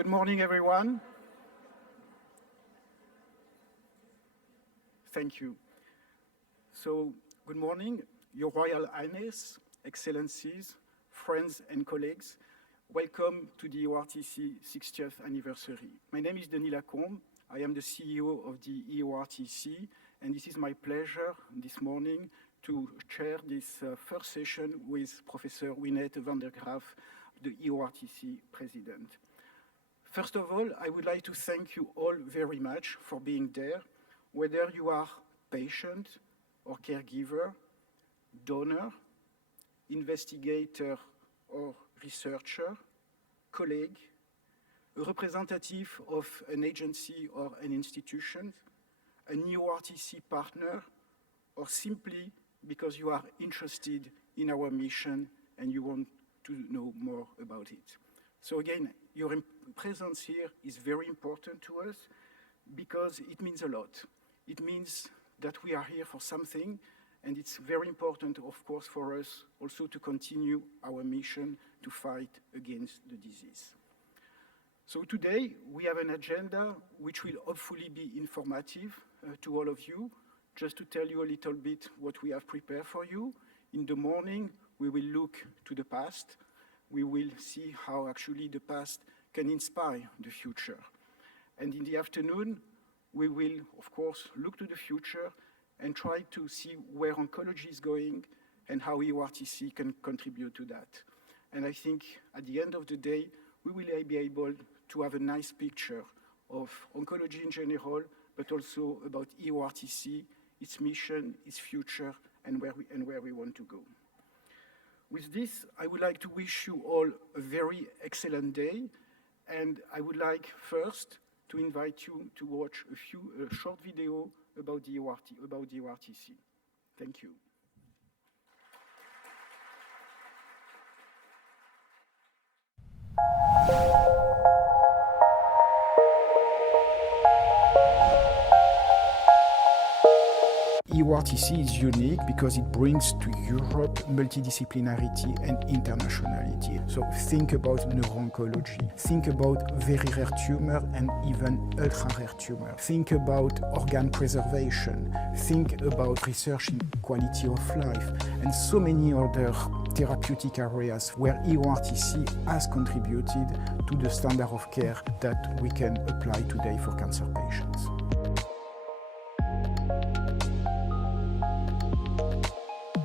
Good morning, everyone. Thank you. So, good morning, Your Royal Highness, Excellencies, friends and colleagues. Welcome to the EORTC 60th anniversary. My name is Denis Lacombe. I am the CEO of the EORTC, and this is my pleasure this morning to chair this first session with Professor Winnet van der Graaf, the EORTC President. First of all, I would like to thank you all very much for being there, whether you are patient or caregiver, donor, investigator or researcher, colleague, a representative of an agency or an institution, an EORTC partner, or simply because you are interested in our mission and you want to know more about it. So again, your presence here is very important to us because it means a lot. It means that we are here for something, and it's very important, of course, for us also to continue our mission to fight against the disease. So today, we have an agenda which will hopefully be informative to all of you. Just to tell you a little bit what we have prepared for you. In the morning, we will look to the past. We will see how actually the past can inspire the future. And in the afternoon, we will, of course, look to the future and try to see where oncology is going and how EORTC can contribute to that. And I think at the end of the day, we will be able to have a nice picture of oncology in general, but also about EORTC, its mission, its future, and where we want to go. With this, I would like to wish you all a very excellent day, and I would like first to invite you to watch a short video about the EORTC. Thank you. EORTC is unique because it brings to Europe multidisciplinarity and internationality. So think about neuro-oncology, think about very rare tumor and even ultra-rare tumor. Think about organ preservation, think about research in quality of life, and so many other therapeutic areas where EORTC has contributed to the standard of care that we can apply today for cancer patients.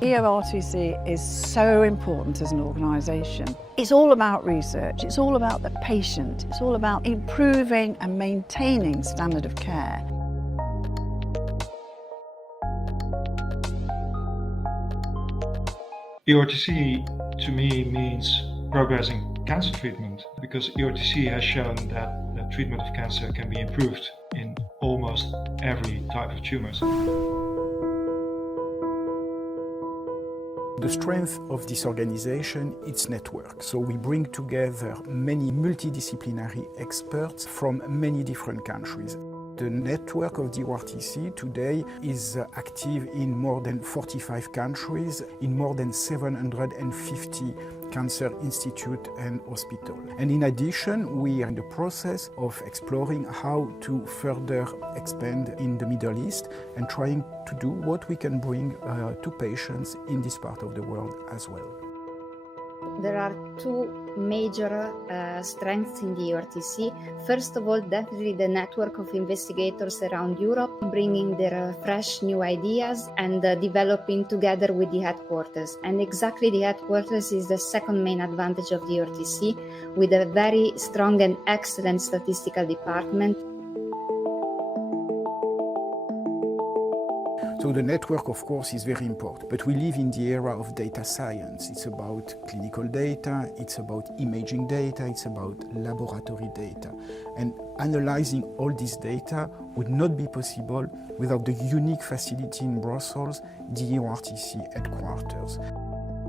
EORTC is so important as an organisation. It's all about research, it's all about the patient, it's all about improving and maintaining standard of care. EORTC to me means progressing cancer treatment, because EORTC has shown that the treatment of cancer can be improved in almost every type of tumors. The strength of this organization, its network. So we bring together many multidisciplinary experts from many different countries. The network of the EORTC today is active in more than 45 countries, in more than 750 cancer institutes and hospitals. And in addition, we are in the process of exploring how to further expand in the Middle East and trying to do what we can bring to patients in this part of the world as well. There are two major strengths in the EORTC. First of all, definitely the network of investigators around Europe, bringing their fresh new ideas and developing together with the headquarters. And exactly the headquarters is the second main advantage of the EORTC, with a very strong and excellent statistical department. So the network, of course, is very important, but we live in the era of data science. It's about clinical data, it's about imaging data, it's about laboratory data. And analyzing all this data would not be possible without the unique facility in Brussels, the EORTC headquarters.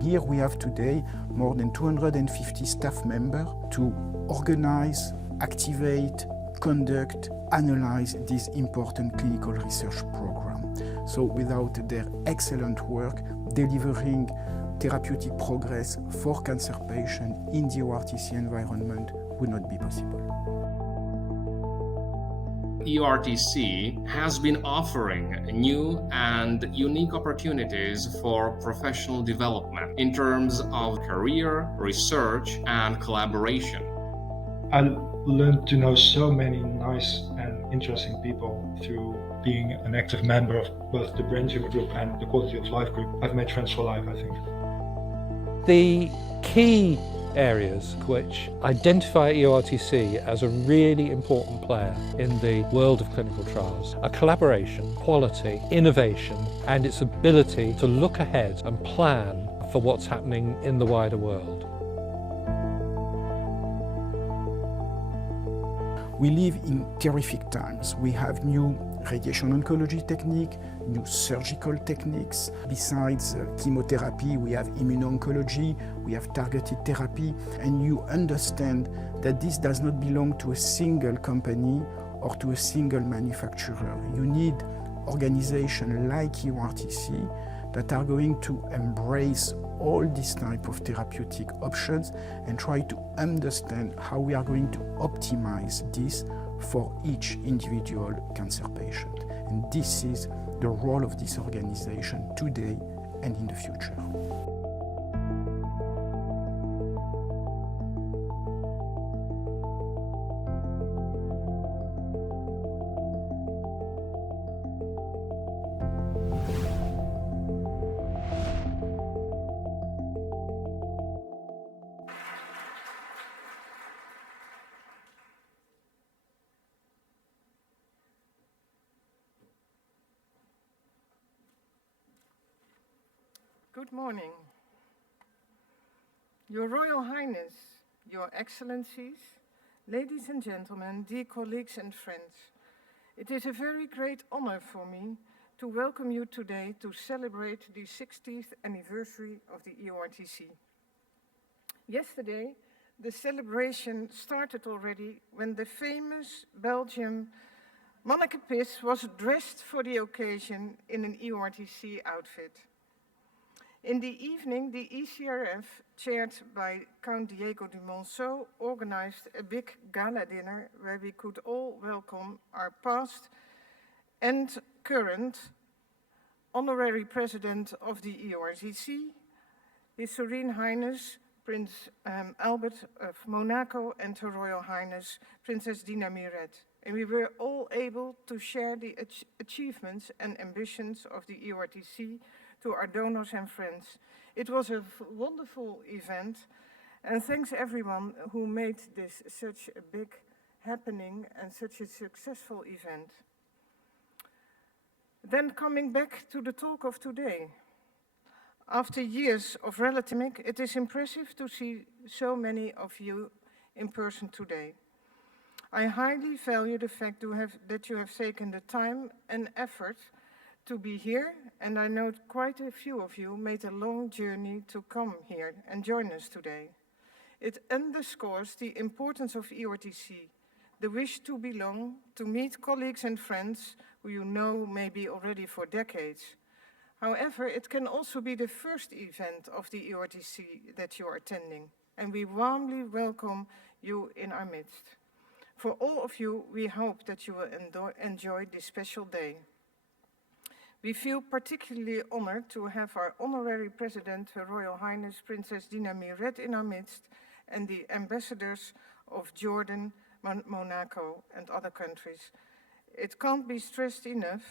Here we have today more than 250 staff members to organize, activate, conduct, analyze this important clinical research program. So without their excellent work delivering therapeutic progress for cancer patients in the EORTC environment would not be possible. EORTC has been offering new and unique opportunities for professional development in terms of career, research, and collaboration. I learned to know so many nice and interesting people through being an active member of both the Brain Tumor Group and the Quality of Life Group. I've made friends for life, I think. The key areas which identify EORTC as a really important player in the world of clinical trials are collaboration, quality, innovation, and its ability to look ahead and plan for what's happening in the wider world. We live in terrific times. We have new radiation oncology technique, new surgical techniques. Besides chemotherapy, we have immuno-oncology, we have targeted therapy, and you understand that this does not belong to a single company or to a single manufacturer. You need organizations like EORTC that are going to embrace all these type of therapeutic options and try to understand how we are going to optimize this for each individual cancer patient. And this is the role of this organization today and in the future. Good morning. Your Royal Highness, Your Excellencies, ladies and gentlemen, dear colleagues and friends, it is a very great honor for me to welcome you today to celebrate the 60th anniversary of the EORTC. Yesterday, the celebration started already when the famous Belgian Manneke Pis was dressed for the occasion in an EORTC outfit. In the evening, the ECRF, chaired by Count Diego de Monceau, organized a big gala dinner where we could all welcome our past and current honorary president of the EORTC, His Serene Highness Prince Albert of Monaco, and Her Royal Highness Princess Dina Miret. And we were all able to share the achievements and ambitions of the EORTC to our donors and friends. It was a wonderful event, and thanks everyone who made this such a big happening and such a successful event. Then coming back to the talk of today. After years of relative, it is impressive to see so many of you in person today. I highly value the fact that you have taken the time and effort to be here, and I know quite a few of you made a long journey to come here and join us today. It underscores the importance of EORTC, the wish to belong, to meet colleagues and friends who you know maybe already for decades. However, it can also be the first event of the EORTC that you are attending, and we warmly welcome you in our midst. For all of you, we hope that you will enjoy this special day. We feel particularly honored to have our honorary president, Her Royal Highness Princess Dina Miret, in our midst, and the ambassadors of Jordan, Monaco, and other countries. It can't be stressed enough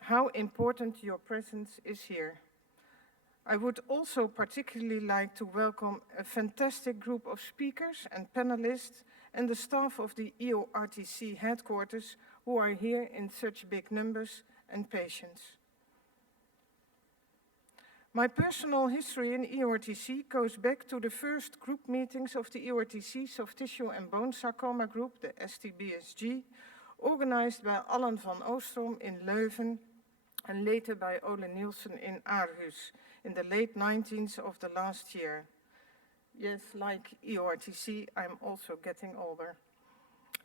how important your presence is here. I would also particularly like to welcome a fantastic group of speakers and panelists and the staff of the EORTC headquarters who are here in such big numbers and patience. My personal history in EORTC goes back to the first group meetings of the EORTC Soft Tissue and Bone Sarcoma Group, the STBSG, organized by Allan van Oostrom in Leuven and later by Ole Nielsen in Aarhus in the late 19th of the last year. Yes, like EORTC, I'm also getting older.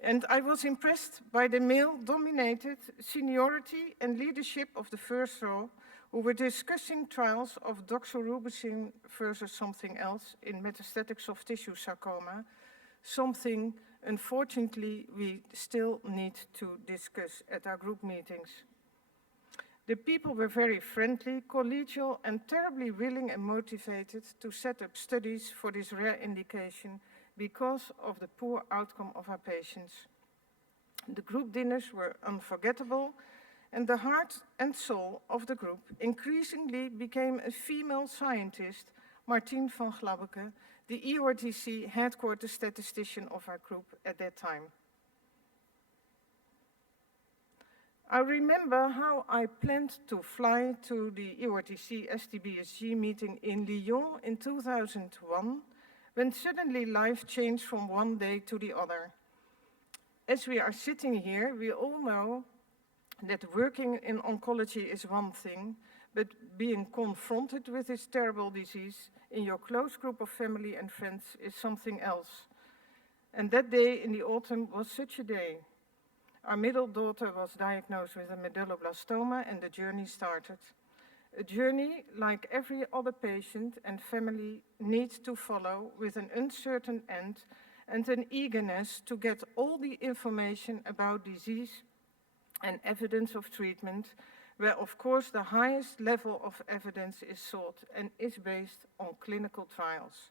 And I was impressed by the male-dominated seniority and leadership of the first row, who were discussing trials of doxorubicin versus something else in metastatic soft tissue sarcoma, something, unfortunately, we still need to discuss at our group meetings. The people were very friendly, collegial, and terribly willing and motivated to set up studies for this rare indication because of the poor outcome of our patients. The group dinners were unforgettable, and the heart and soul of the group increasingly became a female scientist, Martien van Glabbeke, the EORTC headquarters statistician of our group at that time. I remember how I planned to fly to the EORTC STBSG meeting in Lyon in 2001, when suddenly life changed from one day to the other. As we are sitting here, we all know that working in oncology is one thing, but being confronted with this terrible disease in your close group of family and friends is something else. And that day in the autumn was such a day. Our middle daughter was diagnosed with a medulloblastoma and the journey started. A journey like every other patient and family needs to follow with an uncertain end and an eagerness to get all the information about disease and evidence of treatment, where of course the highest level of evidence is sought and is based on clinical trials.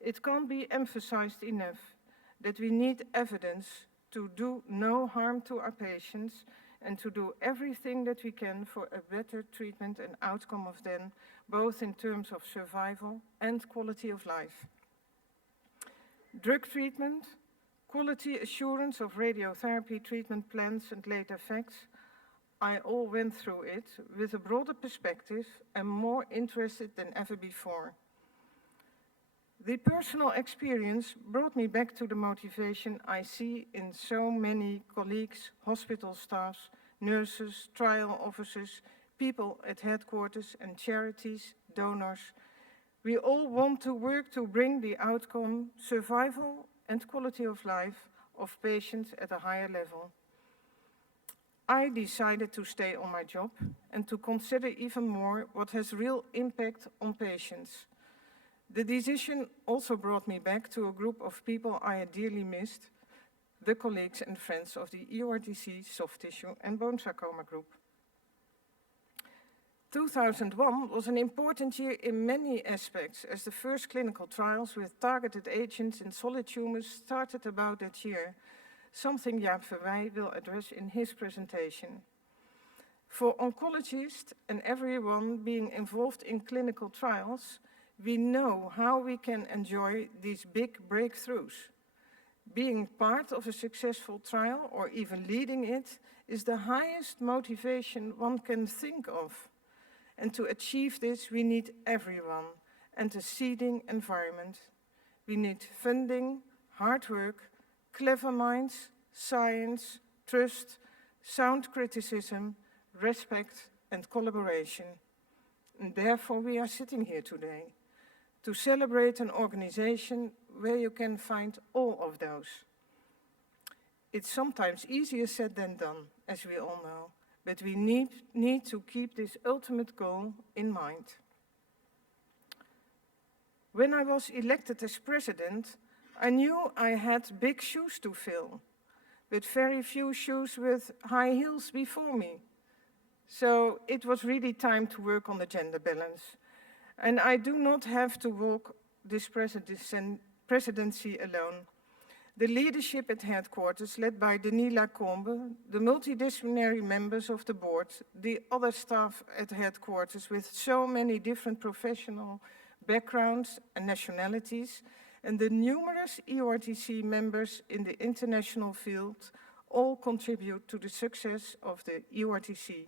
It can't be emphasized enough that we need evidence to do no harm to our patients and to do everything that we can for a better treatment and outcome of them, both in terms of survival and quality of life. Drug treatment, quality assurance of radiotherapy treatment plans and late effects, I all went through it with a broader perspective and more interested than ever before. The personal experience brought me back to the motivation I see in so many colleagues, hospital staffs, nurses, trial officers, people at headquarters and charities, donors. We all want to work to bring the outcome, survival and quality of life of patients at a higher level. I decided to stay on my job and to consider even more what has real impact on patients. The decision also brought me back to a group of people I had dearly missed, the colleagues and friends of the EORTC soft tissue and bone sarcoma group. 2001 was an important year in many aspects, as the first clinical trials with targeted agents in solid tumors started about that year, something Jaap Verwij will address in his presentation. For oncologists and everyone being involved in clinical trials, we know how we can enjoy these big breakthroughs. Being part of a successful trial or even leading it is the highest motivation one can think of. And to achieve this, we need everyone and a seeding environment. We need funding, hard work, clever minds, science, trust, sound criticism, respect and collaboration. And therefore we are sitting here today, to celebrate an organization where you can find all of those. It's sometimes easier said than done, as we all know, but we need to keep this ultimate goal in mind. When I was elected as president, I knew I had big shoes to fill, but very few shoes with high heels before me. So it was really time to work on the gender balance. And I do not have to walk this presidency alone. The leadership at headquarters, led by Denis Lacombe, the multidisciplinary members of the board, the other staff at headquarters with so many different professional backgrounds and nationalities, and the numerous EORTC members in the international field all contribute to the success of the EORTC.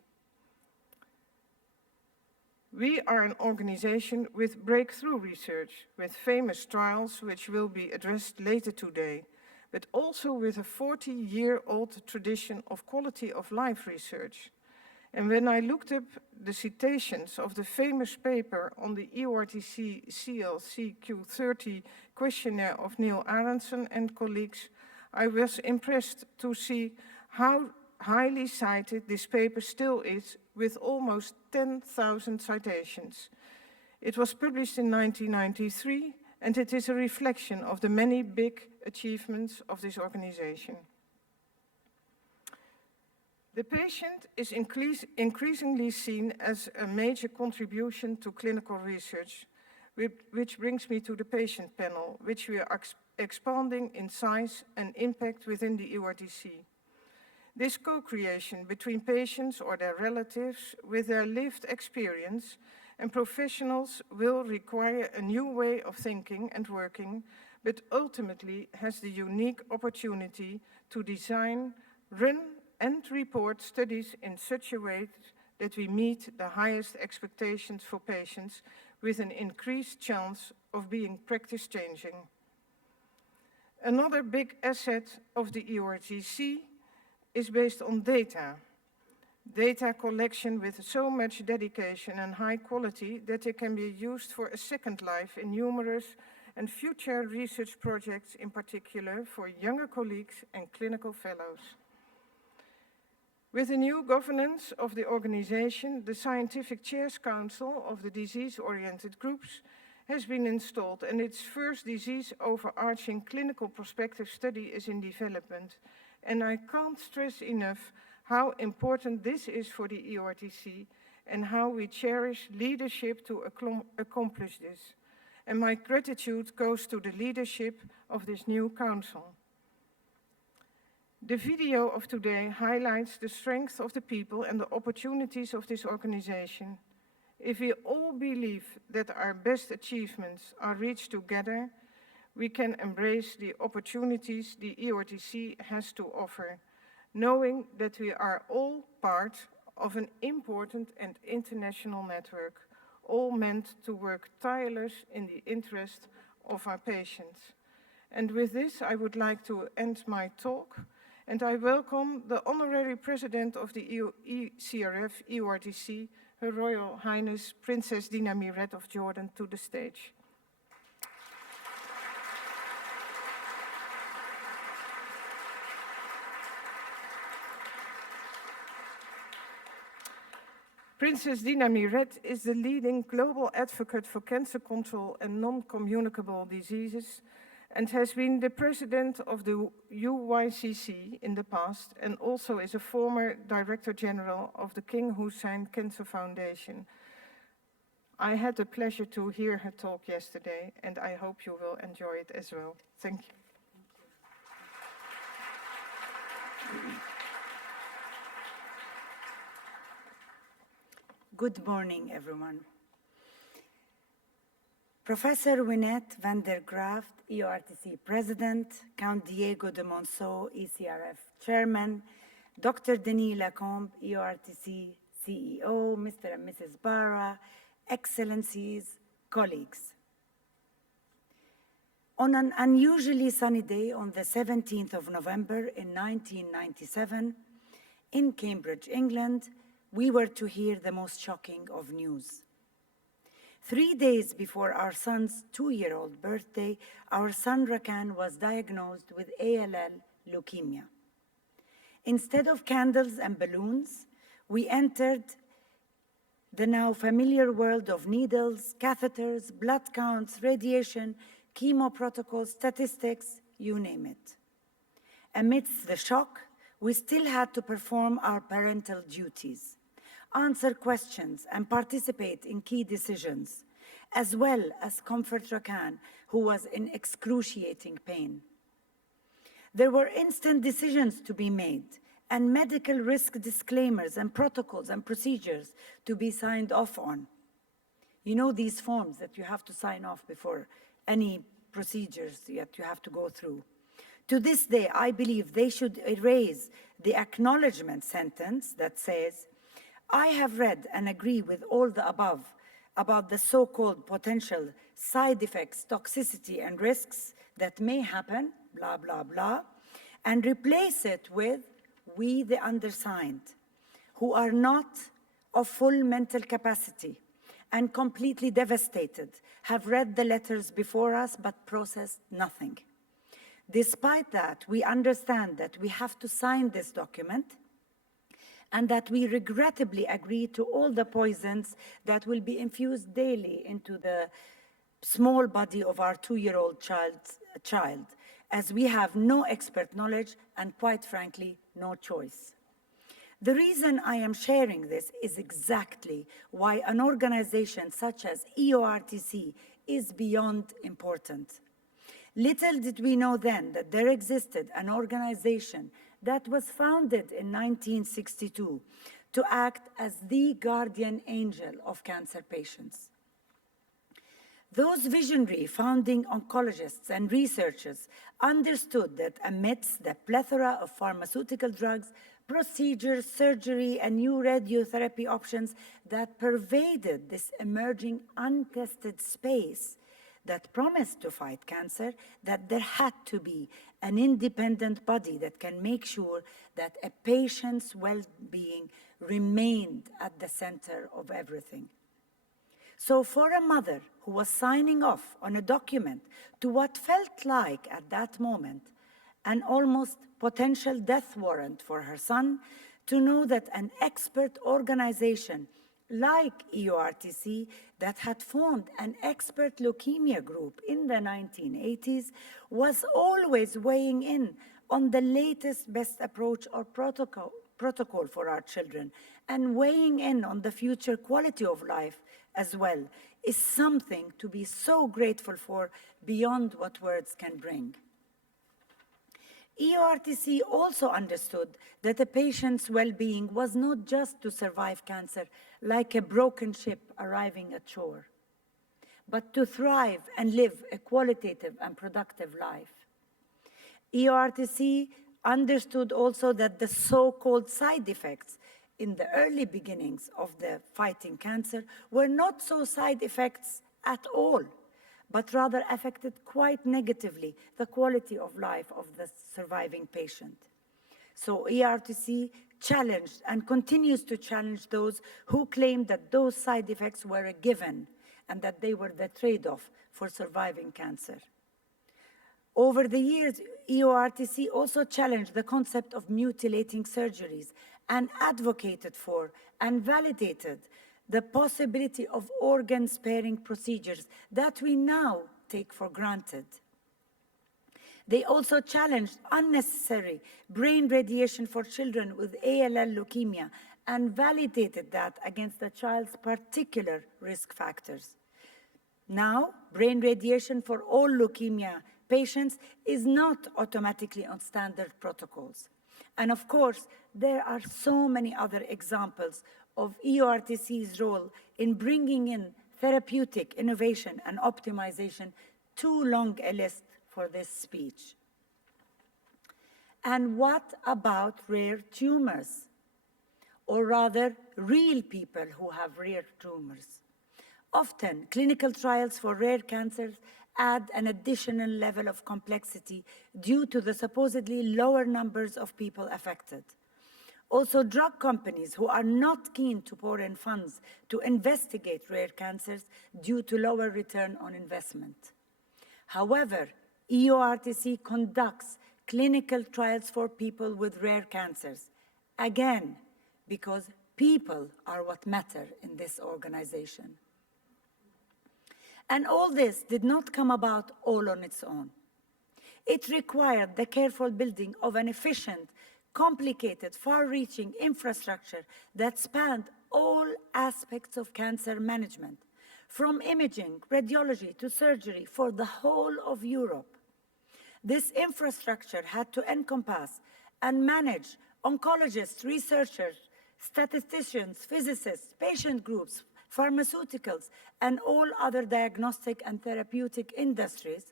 We are an organization with breakthrough research, with famous trials which will be addressed later today, but also with a 40-year-old tradition of quality of life research. And when I looked up the citations of the famous paper on the EORTC CLCQ30 questionnaire of Neil Aronson and colleagues, I was impressed to see how highly cited this paper still is, with almost 10,000 citations. It was published in 1993, and it is a reflection of the many big achievements of this organization. The patient is increasingly seen as a major contribution to clinical research, which brings me to the patient panel, which we are expanding in size and impact within the EORTC. This co-creation between patients or their relatives with their lived experience and professionals will require a new way of thinking and working, but ultimately has the unique opportunity to design, run, and report studies in such a way that we meet the highest expectations for patients with an increased chance of being practice-changing. Another big asset of the EORTC is based on data. Data collection with so much dedication and high quality that it can be used for a second life in numerous and future research projects, in particular for younger colleagues and clinical fellows. With the new governance of the organization, the Scientific Chairs Council of the disease-oriented groups has been installed, and its first disease-overarching clinical prospective study is in development. And I can't stress enough how important this is for the EORTC and how we cherish leadership to accomplish this. And my gratitude goes to the leadership of this new council. The video of today highlights the strength of the people and the opportunities of this organization. If we all believe that our best achievements are reached together, we can embrace the opportunities the EORTC has to offer, knowing that we are all part of an important and international network, all meant to work tireless in the interest of our patients. And with this, I would like to end my talk, and I welcome the Honorary President of the ECRF, EORTC, Her Royal Highness Princess Dina Miret of Jordan, to the stage. Princess Dina Miret is the leading global advocate for cancer control and non-communicable diseases and has been the president of the UYCC in the past and also is a former Director General of the King Hussein Cancer Foundation. I had the pleasure to hear her talk yesterday, and I hope you will enjoy it as well. Thank you. Good morning, everyone. Professor Winnet van der Graaf, EORTC President, Count Diego de Monceau, ECRF Chairman, Dr. Denis Lacombe, EORTC CEO, Mr. and Mrs. Barra, Excellencies, colleagues. On an unusually sunny day on the 17th of November in 1997, in Cambridge, England, we were to hear the most shocking of news. 3 days before our son's 2-year-old birthday, our son Rakan was diagnosed with ALL leukemia. Instead of candles and balloons, we entered the now familiar world of needles, catheters, blood counts, radiation, chemo protocols, statistics, you name it. Amidst the shock, we still had to perform our parental duties, answer questions, and participate in key decisions, as well as comfort Rakan, who was in excruciating pain. There were instant decisions to be made, and medical risk disclaimers and protocols and procedures to be signed off on. You know these forms that you have to sign off before any procedures that you have to go through. To this day, I believe they should erase the acknowledgement sentence that says, I have read and agree with all the above about the so-called potential side effects, toxicity, and risks that may happen, blah, blah, blah, and replace it with we, the undersigned, who are not of full mental capacity and completely devastated, have read the letters before us but processed nothing. Despite that, we understand that we have to sign this document and that we regrettably agree to all the poisons that will be infused daily into the small body of our 2-year-old child, as we have no expert knowledge and, quite frankly, no choice. The reason I am sharing this is exactly why an organization such as EORTC is beyond important. Little did we know then that there existed an organization that was founded in 1962 to act as the guardian angel of cancer patients. Those visionary founding oncologists and researchers understood that amidst the plethora of pharmaceutical drugs, procedures, surgery, and new radiotherapy options that pervaded this emerging untested space that promised to fight cancer, that there had to be an independent body that can make sure that a patient's well-being remained at the center of everything. So for a mother who was signing off on a document to what felt like, at that moment, an almost potential death warrant for her son, to know that an expert organization like EORTC that had formed an expert leukemia group in the 1980s was always weighing in on the latest best approach or protocol for our children, and weighing in on the future quality of life as well, is something to be so grateful for beyond what words can bring. EORTC also understood that a patient's well-being was not just to survive cancer like a broken ship arriving at shore, but to thrive and live a qualitative and productive life. EORTC understood also that the so-called side effects in the early beginnings of the fighting cancer were not so side effects at all, but rather affected quite negatively the quality of life of the surviving patient. So EORTC challenged and continues to challenge those who claim that those side effects were a given and that they were the trade-off for surviving cancer. Over the years, EORTC also challenged the concept of mutilating surgeries and advocated for and validated the possibility of organ-sparing procedures that we now take for granted. They also challenged unnecessary brain radiation for children with ALL leukemia and validated that against the child's particular risk factors. Now, brain radiation for all leukemia patients is not automatically on standard protocols. And of course, there are so many other examples of EORTC's role in bringing in therapeutic innovation and optimization, too long a list for this speech. And what about rare tumors? Or rather, real people who have rare tumors. Often, clinical trials for rare cancers add an additional level of complexity due to the supposedly lower numbers of people affected. Also, drug companies who are not keen to pour in funds to investigate rare cancers due to lower return on investment. However, EORTC conducts clinical trials for people with rare cancers, again, because people are what matter in this organization. And all this did not come about all on its own. It required the careful building of an efficient, complicated, far-reaching infrastructure that spanned all aspects of cancer management, from imaging, radiology to surgery for the whole of Europe. This infrastructure had to encompass and manage oncologists, researchers, statisticians, physicists, patient groups, pharmaceuticals, and all other diagnostic and therapeutic industries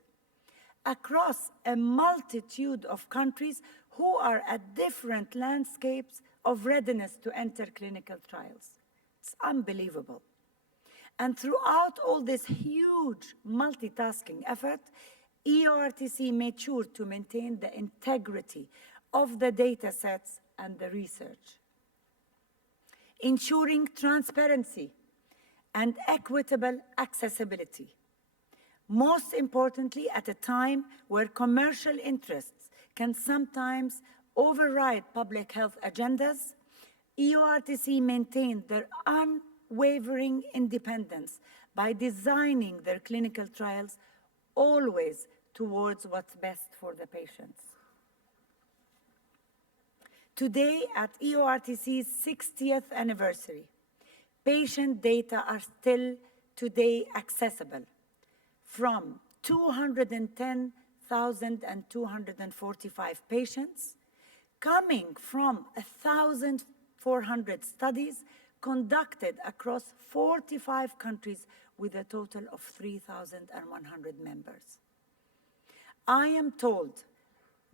across a multitude of countries who are at different landscapes of readiness to enter clinical trials. It's unbelievable. And throughout all this huge multitasking effort, EORTC made sure to maintain the integrity of the data sets and the research, ensuring transparency and equitable accessibility. Most importantly, at a time where commercial interests can sometimes override public health agendas, EORTC maintained their unwavering independence by designing their clinical trials always towards what's best for the patients. Today, at EORTC's 60th anniversary, patient data are still today accessible from 210,245 patients, coming from 1,400 studies conducted across 45 countries with a total of 3,100 members. I am told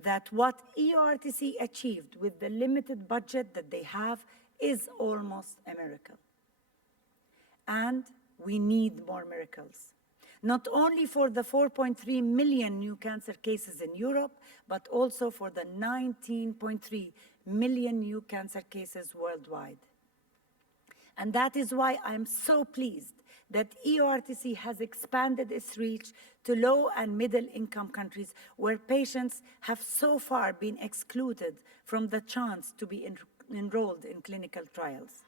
that what EORTC achieved with the limited budget that they have is almost a miracle. And we need more miracles, not only for the 4.3 million new cancer cases in Europe, but also for the 19.3 million new cancer cases worldwide. And that is why I'm so pleased that EORTC has expanded its reach to low and middle income countries where patients have so far been excluded from the chance to be enrolled in clinical trials.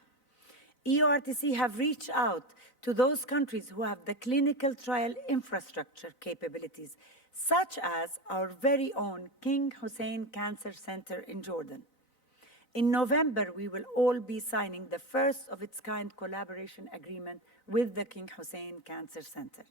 EORTC have reached out to those countries who have the clinical trial infrastructure capabilities, such as our very own King Hussein Cancer Center in Jordan. In November, we will all be signing the first of its kind collaboration agreement with the King Hussein Cancer Center.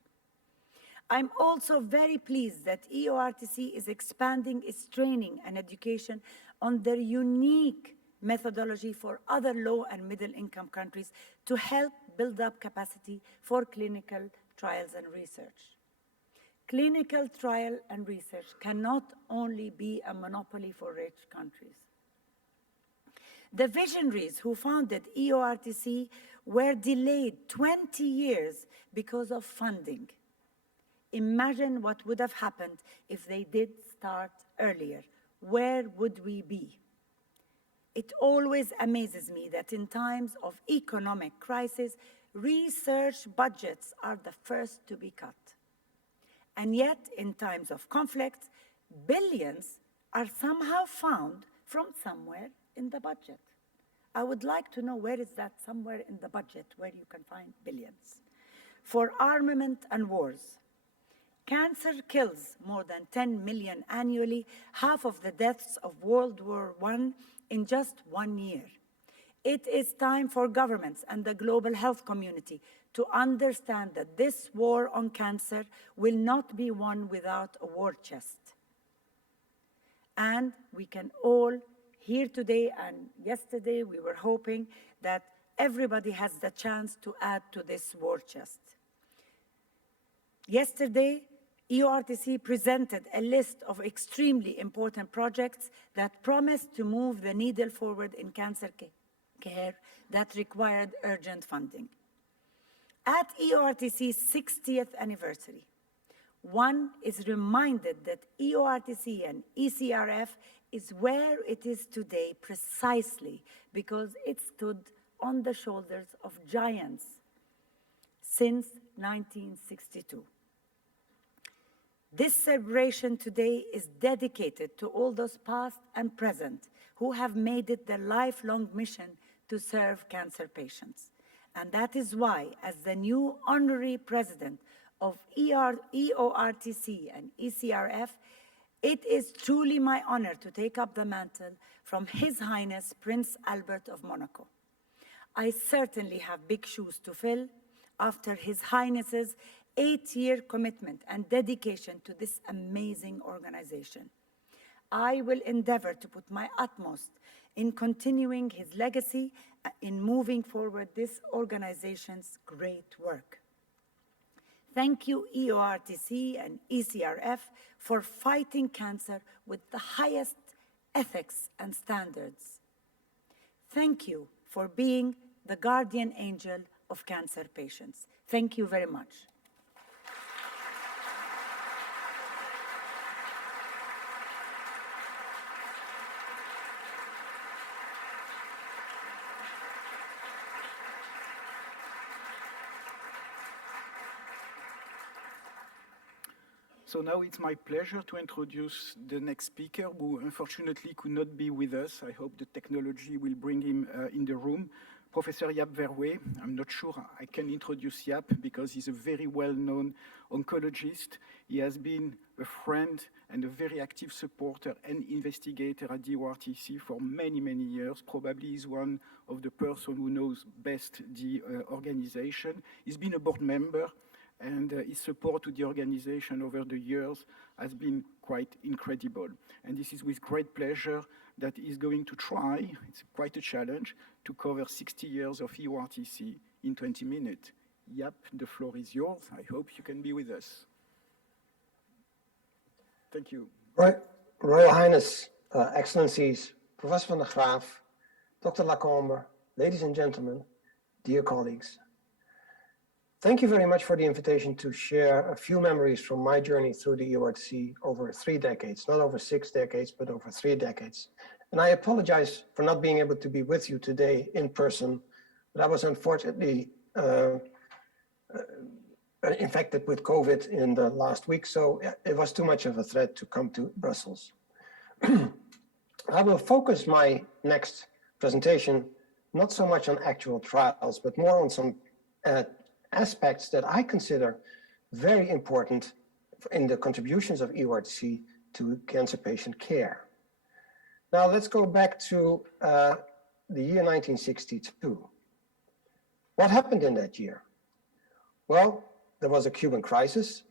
I'm also very pleased that EORTC is expanding its training and education on their unique methodology for other low and middle income countries to help build up capacity for clinical trials and research. Clinical trial and research cannot only be a monopoly for rich countries. The visionaries who founded EORTC were delayed 20 years because of funding. Imagine what would have happened if they did start earlier. Where would we be? It always amazes me that in times of economic crisis, research budgets are the first to be cut. And yet, in times of conflict, billions are somehow found from somewhere in the budget. I would like to know where is that somewhere in the budget where you can find billions. For armament and wars, cancer kills more than 10 million annually, half of the deaths of World War I in just 1 year. It is time for governments and the global health community to understand that this war on cancer will not be won without a war chest. And we can all, here today and yesterday, we were hoping that everybody has the chance to add to this war chest. Yesterday, EORTC presented a list of extremely important projects that promised to move the needle forward in cancer care that required urgent funding. At EORTC's 60th anniversary, one is reminded that EORTC and ECRF is where it is today precisely because it stood on the shoulders of giants since 1962. This celebration today is dedicated to all those past and present who have made it their lifelong mission to serve cancer patients. And that is why, as the new honorary president of EORTC and ECRF, it is truly my honor to take up the mantle from His Highness Prince Albert of Monaco. I certainly have big shoes to fill after His Highness's 8-year commitment and dedication to this amazing organization. I will endeavor to put my utmost in continuing his legacy in moving forward this organization's great work. Thank you, EORTC and ECRF, for fighting cancer with the highest ethics and standards. Thank you for being the guardian angel of cancer patients. Thank you very much. So now it's my pleasure to introduce the next speaker, who unfortunately could not be with us. I hope the technology will bring him in the room. Professor Jaap Verwee. I'm not sure I can introduce Jaap because he's a very well-known oncologist. He has been a friend and a very active supporter and investigator at the EORTC for many, many years. Probably he's one of the person who knows best the organization. He's been a board member, and his support to the organization over the years has been quite incredible. And this is with great pleasure that he's going to try, it's quite a challenge, to cover 60 years of EORTC in 20 minutes. Jaap, the floor is yours. I hope you can be with us. Thank you. Right. Royal Highness, Excellencies, Professor van der Graaf, Dr. Lacombe, ladies and gentlemen, dear colleagues. Thank you very much for the invitation to share a few memories from my journey through the EORTC over 3 decades, not over 6 decades, but over 3 decades. And I apologize for not being able to be with you today in person, but I was unfortunately infected with COVID in the last week, so it was too much of a threat to come to Brussels. I will focus my next presentation not so much on actual trials, but more on some aspects that I consider very important in the contributions of EORTC to cancer patient care. Now let's go back to the year 1962. What happened in that year? Well, there was a Cuban crisis.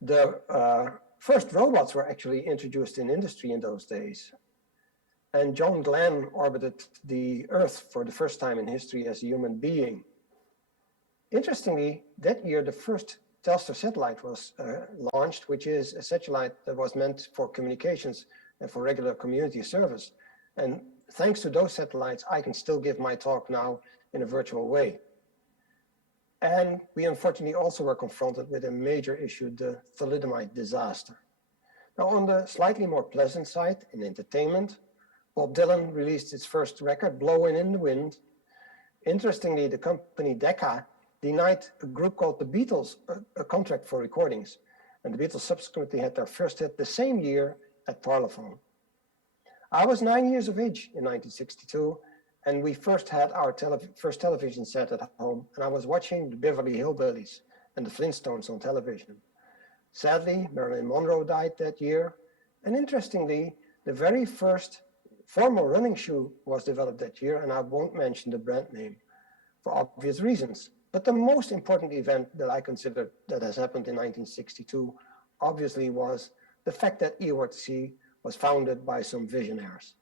The first robots were actually introduced in industry in those days. And John Glenn orbited the Earth for the first time in history as a human being. Interestingly, that year, the first Telstar satellite was launched, which is a satellite that was meant for communications and for regular community service. And thanks to those satellites, I can still give my talk now in a virtual way. And we unfortunately also were confronted with a major issue, the thalidomide disaster. Now, on the slightly more pleasant side, in entertainment, Bob Dylan released his first record, Blowin' in the Wind. Interestingly, the company Decca denied a group called the Beatles a contract for recordings. And the Beatles subsequently had their first hit the same year at Parlophone. I was 9 years of age in 1962, and we first had our first television set at home, and I was watching the Beverly Hillbillies and the Flintstones on television. Sadly, Marilyn Monroe died that year, and interestingly, the very first formal running shoe was developed that year, and I won't mention the brand name for obvious reasons. But the most important event that I consider that has happened in 1962, obviously, was the fact that EORTC was founded by some visionaries.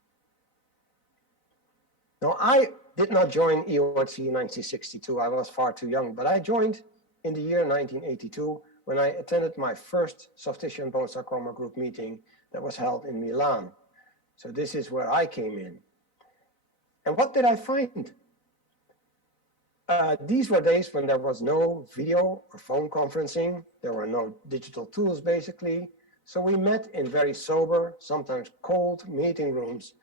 Now, I did not join EORTC in 1962. I was far too young, but I joined in the year 1982 when I attended my first soft tissue and bone sarcoma group meeting that was held in Milan. So this is where I came in. And what did I find? These were days when there was no video or phone conferencing. There were no digital tools, basically. So we met in very sober, sometimes cold meeting rooms,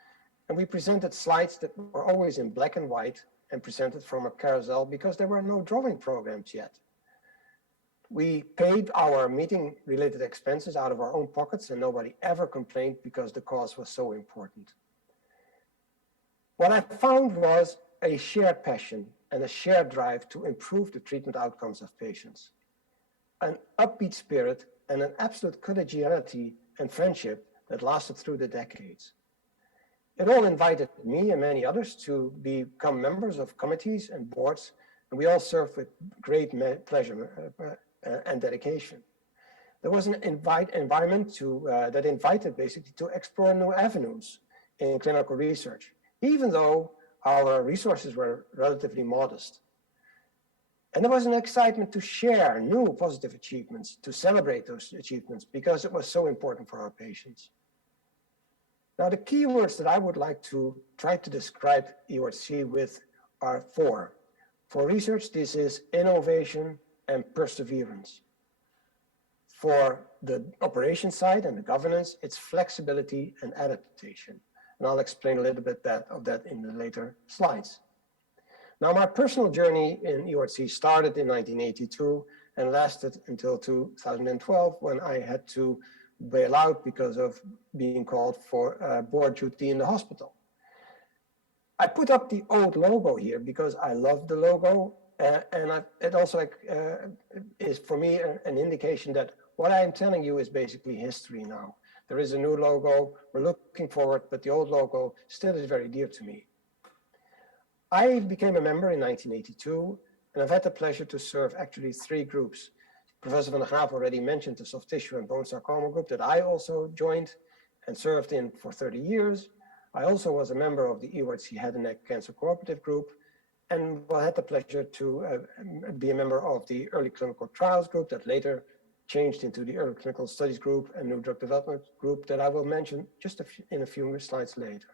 and we presented slides that were always in black and white and presented from a carousel because there were no drawing programs yet. We paid our meeting-related expenses out of our own pockets, and nobody ever complained because the cause was so important. What I found was a shared passion and a shared drive to improve the treatment outcomes of patients, an upbeat spirit, and an absolute collegiality and friendship that lasted through the decades. It all invited me and many others to become members of committees and boards, and we all served with great pleasure and dedication. There was an environment that invited basically to explore new avenues in clinical research, even though our resources were relatively modest. And there was an excitement to share new positive achievements, to celebrate those achievements, because it was so important for our patients. Now, the keywords that I would like to try to describe EORTC with are 4. For research, this is innovation and perseverance. For the operation side and the governance, it's flexibility and adaptation. And I'll explain a little bit of that in the later slides. Now, my personal journey in EORTC started in 1982 and lasted until 2012 when I had to bail out because of being called for board duty in the hospital. I put up the old logo here because I love the logo, and it also is for me an indication that what I am telling you is basically history now. There is a new logo, we're looking forward, but the old logo still is very dear to me. I became a member in 1982, and I've had the pleasure to serve actually 3 groups. Professor van der Graaf already mentioned the soft tissue and bone sarcoma group that I also joined and served in for 30 years. I also was a member of the EORTC Head and Neck Cancer Cooperative Group, and I had the pleasure to be a member of the Early Clinical Trials Group that later changed into the Early Clinical Studies Group and New Drug Development Group that I will mention just in a few slides later.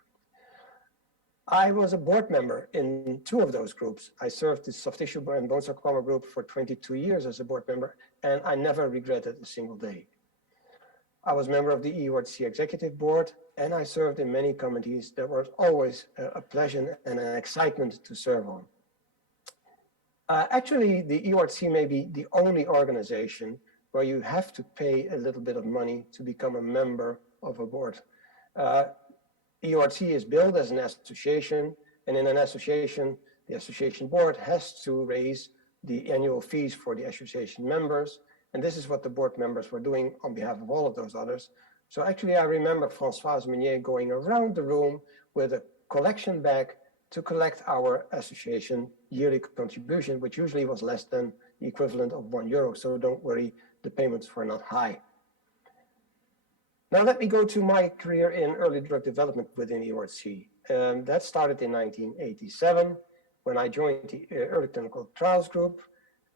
I was a board member in 2 of those groups. I served the soft tissue and bone sarcoma group for 22 years as a board member, and I never regretted a single day. I was a member of the EORTC Executive Board, and I served in many committees that were always a pleasure and an excitement to serve on. Actually, the EORTC may be the only organization where you have to pay a little bit of money to become a member of a board. EORTC is billed as an association, and in an association, the association board has to raise the annual fees for the association members, and this is what the board members were doing on behalf of all of those others. So actually, I remember Françoise Meunier going around the room with a collection bag to collect our association yearly contribution, which usually was less than the equivalent of €1. So don't worry, the payments were not high. Now let me go to my career in early drug development within EORTC. That started in 1987 when I joined the Early Clinical Trials Group.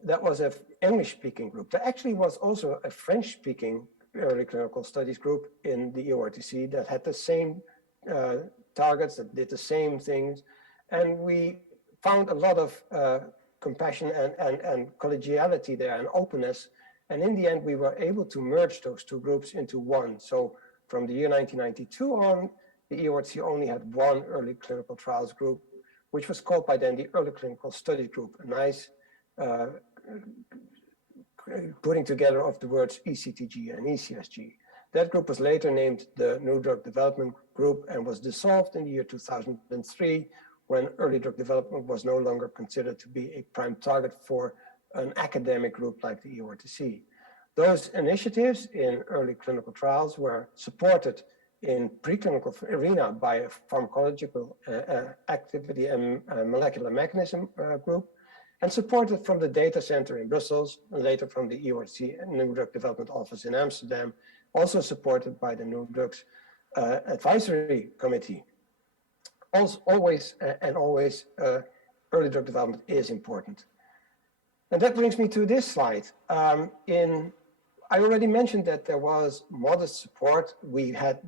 That was an English-speaking group. There actually was also a French-speaking Early Clinical Studies group in the EORTC that had the same targets, that did the same things. And we found a lot of compassion and collegiality there and openness. And in the end, we were able to merge those 2 groups into one. So from the year 1992 on, the EORTC only had one Early Clinical Trials group, which was called by then the Early Clinical Studies Group, a nice putting together of the words ECTG and ECSG. That group was later named the New Drug Development Group and was dissolved in the year 2003 when early drug development was no longer considered to be a prime target for an academic group like the EORTC. Those initiatives in early clinical trials were supported in preclinical arena by a pharmacological activity and molecular mechanism group, and supported from the data center in Brussels, and later from the EORTC New Drug Development Office in Amsterdam, also supported by the New Drugs Advisory Committee. Always, early drug development is important. And that brings me to this slide. I already mentioned that there was modest support. We had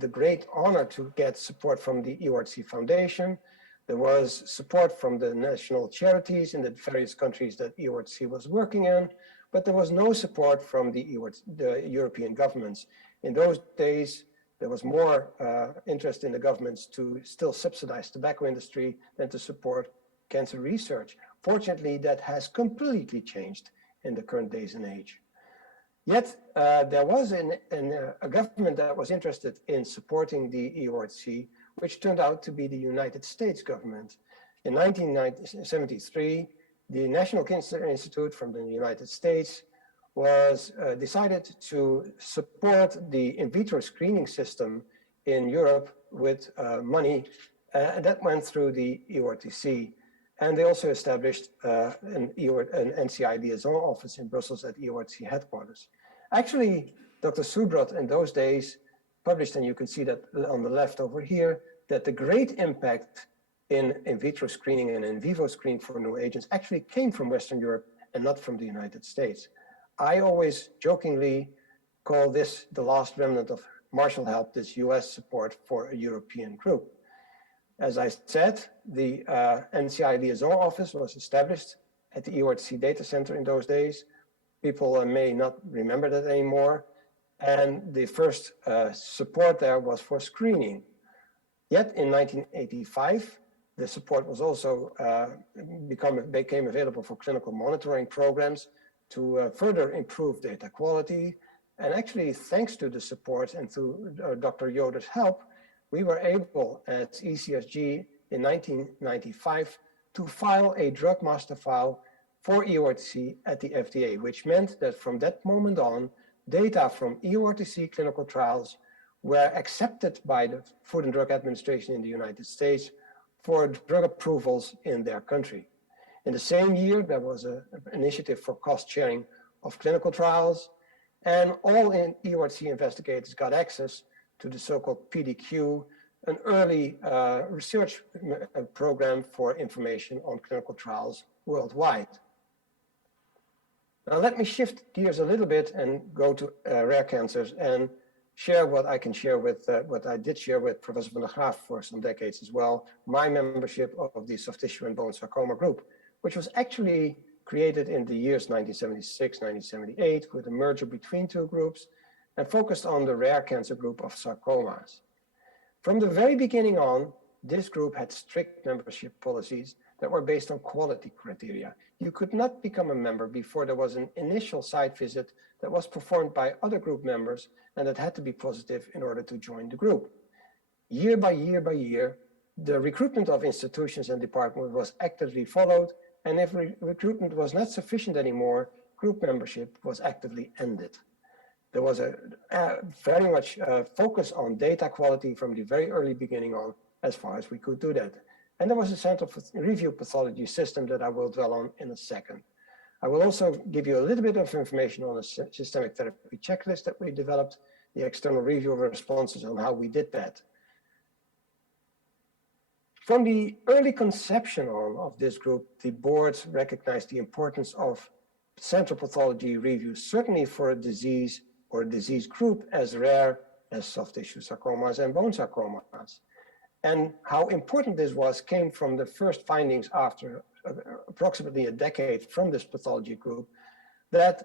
the great honor to get support from the EORTC Foundation. There was support from the national charities in the various countries that EORTC was working in, but there was no support from the European governments. In those days, there was more interest in the governments to still subsidize tobacco industry than to support cancer research. Fortunately, that has completely changed in the current days and age. Yet, there was a government that was interested in supporting the EORTC, which turned out to be the United States government. In 1973, the National Cancer Institute from the United States was decided to support the in vitro screening system in Europe with money, and that went through the EORTC. And they also established an NCI liaison office in Brussels at EORTC headquarters. Actually, Dr. Subrot in those days published, and you can see that on the left over here, that the great impact in vitro screening and in vivo screening for new agents actually came from Western Europe and not from the United States. I always jokingly call this the last remnant of Marshall help, this US support for a European group. As I said, the NCI liaison office was established at the EORTC data center in those days. People may not remember that anymore. And the first support there was for screening. Yet in 1985, the support was also became available for clinical monitoring programs to further improve data quality. And actually, thanks to the support and to Dr. Yoder's help, we were able at ECSG in 1995 to file a drug master file for EORTC at the FDA, which meant that from that moment on, data from EORTC clinical trials were accepted by the Food and Drug Administration in the United States for drug approvals in their country. In the same year, there was an initiative for cost sharing of clinical trials, and all EORTC investigators got access to the so-called PDQ, an early research program for information on clinical trials worldwide. Now let me shift gears a little bit and go to rare cancers and share what I can share with, what I did share with Professor van der Graaf for some decades as well, my membership of the soft tissue and bone sarcoma group, which was actually created in the years 1976, 1978 with a merger between two groups and focused on the rare cancer group of sarcomas. From the very beginning on, this group had strict membership policies that were based on quality criteria. You could not become a member before there was an initial site visit that was performed by other group members and that had to be positive in order to join the group. Year by year by year, the recruitment of institutions and departments was actively followed, and if recruitment was not sufficient anymore, group membership was actively ended. There was a very much focus on data quality from the very early beginning on, as far as we could do that. And there was a central review pathology system that I will dwell on in a second. I will also give you a little bit of information on a systemic therapy checklist that we developed, the external review of responses on how we did that. From the early conception of this group, the boards recognized the importance of central pathology reviews, certainly for a disease or a disease group as rare as soft tissue sarcomas and bone sarcomas. And how important this was came from the first findings after approximately a decade from this pathology group, that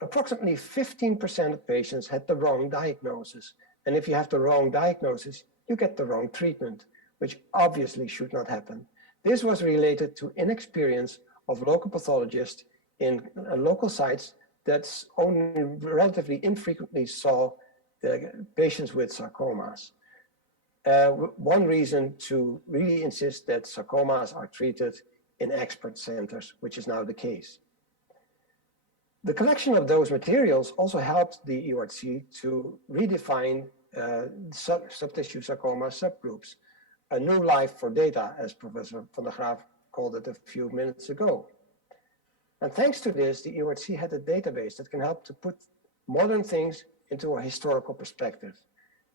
approximately 15% of patients had the wrong diagnosis. And if you have the wrong diagnosis, you get the wrong treatment, which obviously should not happen. This was related to inexperience of local pathologists in local sites that only relatively infrequently saw the patients with sarcomas. One reason to really insist that sarcomas are treated in expert centers, which is now the case. The collection of those materials also helped the EORTC to redefine soft tissue sarcoma subgroups, a new life for data, as Professor van der Graaf called it a few minutes ago. And thanks to this, the EORTC had a database that can help to put modern things into a historical perspective.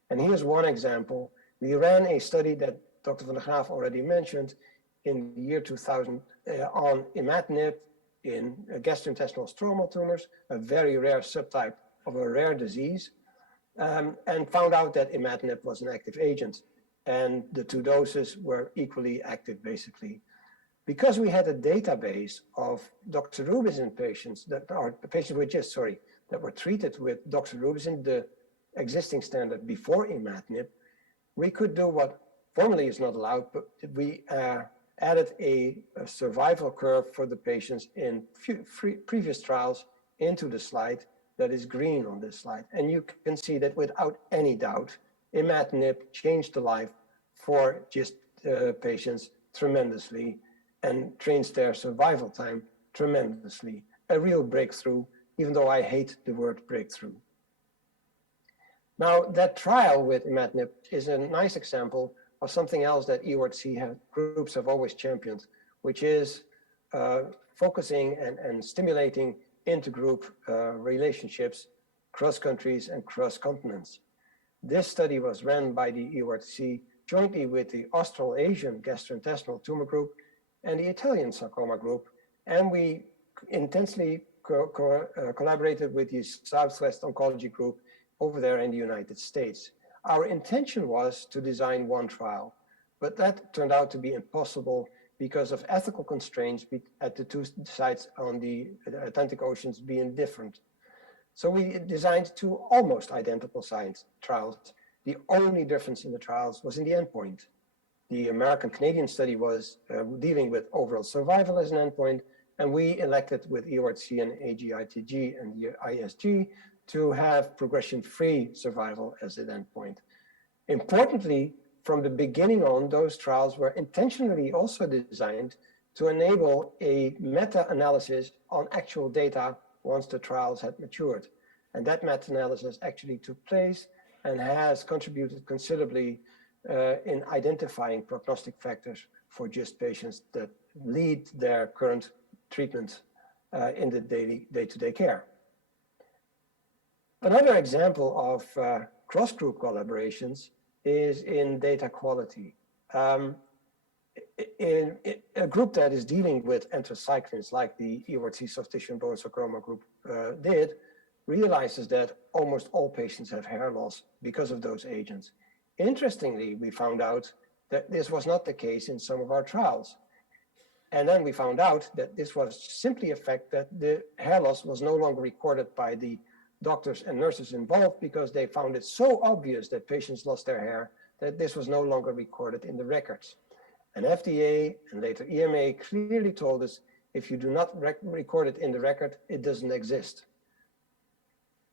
And here's one example. We ran a study that Dr. van der Graaf already mentioned in the year 2000 on imatinib in gastrointestinal stromal tumors, a very rare subtype of a rare disease, and found out that imatinib was an active agent, and the two doses were equally active, basically. Because we had a database of doxorubicin patients that are patients with GIST, that were treated with doxorubicin, the existing standard before imatinib, we could do what formally is not allowed, but we added a survival curve for the patients in previous trials into the slide that is green on this slide. And you can see that without any doubt, imatinib changed the life for GIST patients tremendously and changed their survival time tremendously. A real breakthrough, even though I hate the word breakthrough. Now, that trial with imatinib is a nice example of something else that EORTC groups have always championed, which is focusing and stimulating intergroup relationships cross countries and cross continents. This study was run by the EORTC jointly with the Australasian gastrointestinal tumor group and the Italian sarcoma group, and we intensely collaborated with the Southwest Oncology Group over there in the United States. Our intention was to design one trial, but that turned out to be impossible because of ethical constraints at the two sites on the Atlantic Oceans being different. So we designed two almost identical science trials. The only difference in the trials was in the endpoint. The American-Canadian study was dealing with overall survival as an endpoint, and we elected with EORTC and AGITG and the ISG to have progression-free survival as an endpoint. Importantly, from the beginning on, those trials were intentionally also designed to enable a meta-analysis on actual data once the trials had matured. And that meta-analysis actually took place and has contributed considerably in identifying prognostic factors for GIST patients that lead their current treatment in the day-to-day care. Another example of cross-group collaborations is in data quality. In a group that is dealing with anthracyclines, like the EORTC soft tissue and bone sarcoma group did, realizes that almost all patients have hair loss because of those agents. Interestingly, we found out that this was not the case in some of our trials. And then we found out that this was simply a fact that the hair loss was no longer recorded by the doctors and nurses involved because they found it so obvious that patients lost their hair that this was no longer recorded in the records. And FDA and later EMA clearly told us, if you do not record it in the record, it doesn't exist.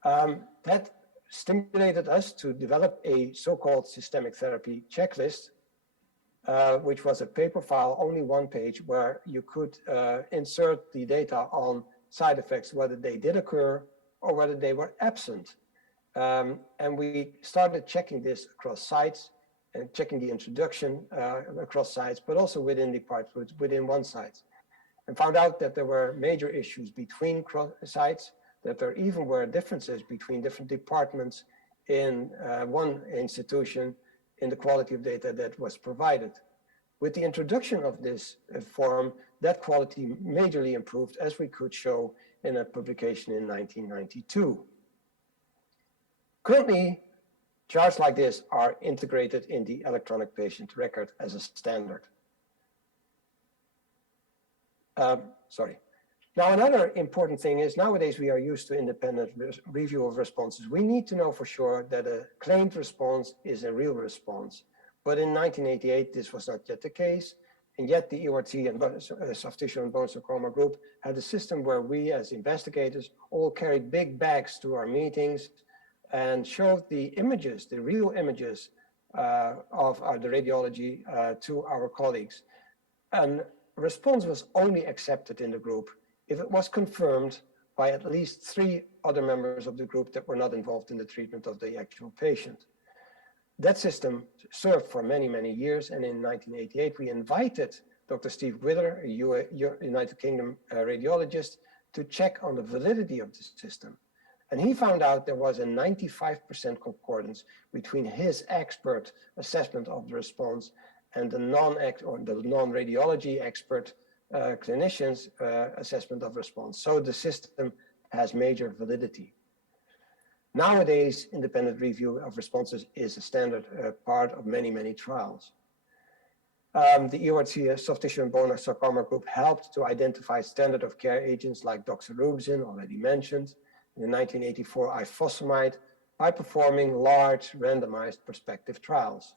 That stimulated us to develop a so-called systemic therapy checklist, which was a paper file, only one page, where you could insert the data on side effects, whether they did occur or whether they were absent. And we started checking this across sites and checking the introduction across sites, but also within departments, within one site, and found out that there were major issues between sites, that there even were differences between different departments in one institution in the quality of data that was provided. With the introduction of this form, that quality majorly improved, as we could show in a publication in 1992. Currently, charts like this are integrated in the electronic patient record as a standard. Now, another important thing is nowadays we are used to independent review of responses. We need to know for sure that a claimed response is a real response. But in 1988, this was not yet the case. And yet the EORTC and soft tissue and bone sarcoma group had a system where we as investigators all carried big bags to our meetings and showed the images, the real images of the radiology to our colleagues. And response was only accepted in the group if it was confirmed by at least 3 other members of the group that were not involved in the treatment of the actual patient. That system served for many, many years, and in 1988 we invited Dr. Steve Wither, a United Kingdom radiologist, to check on the validity of the system. And he found out there was a 95% concordance between his expert assessment of the response and the non-radiology expert clinicians' assessment of response. So the system has major validity. Nowadays, independent review of responses is a standard part of many, many trials. The EORTC soft tissue and bone sarcoma group helped to identify standard of care agents like doxorubicin, already mentioned, in 1984 ifosfamide, by performing large randomized prospective trials.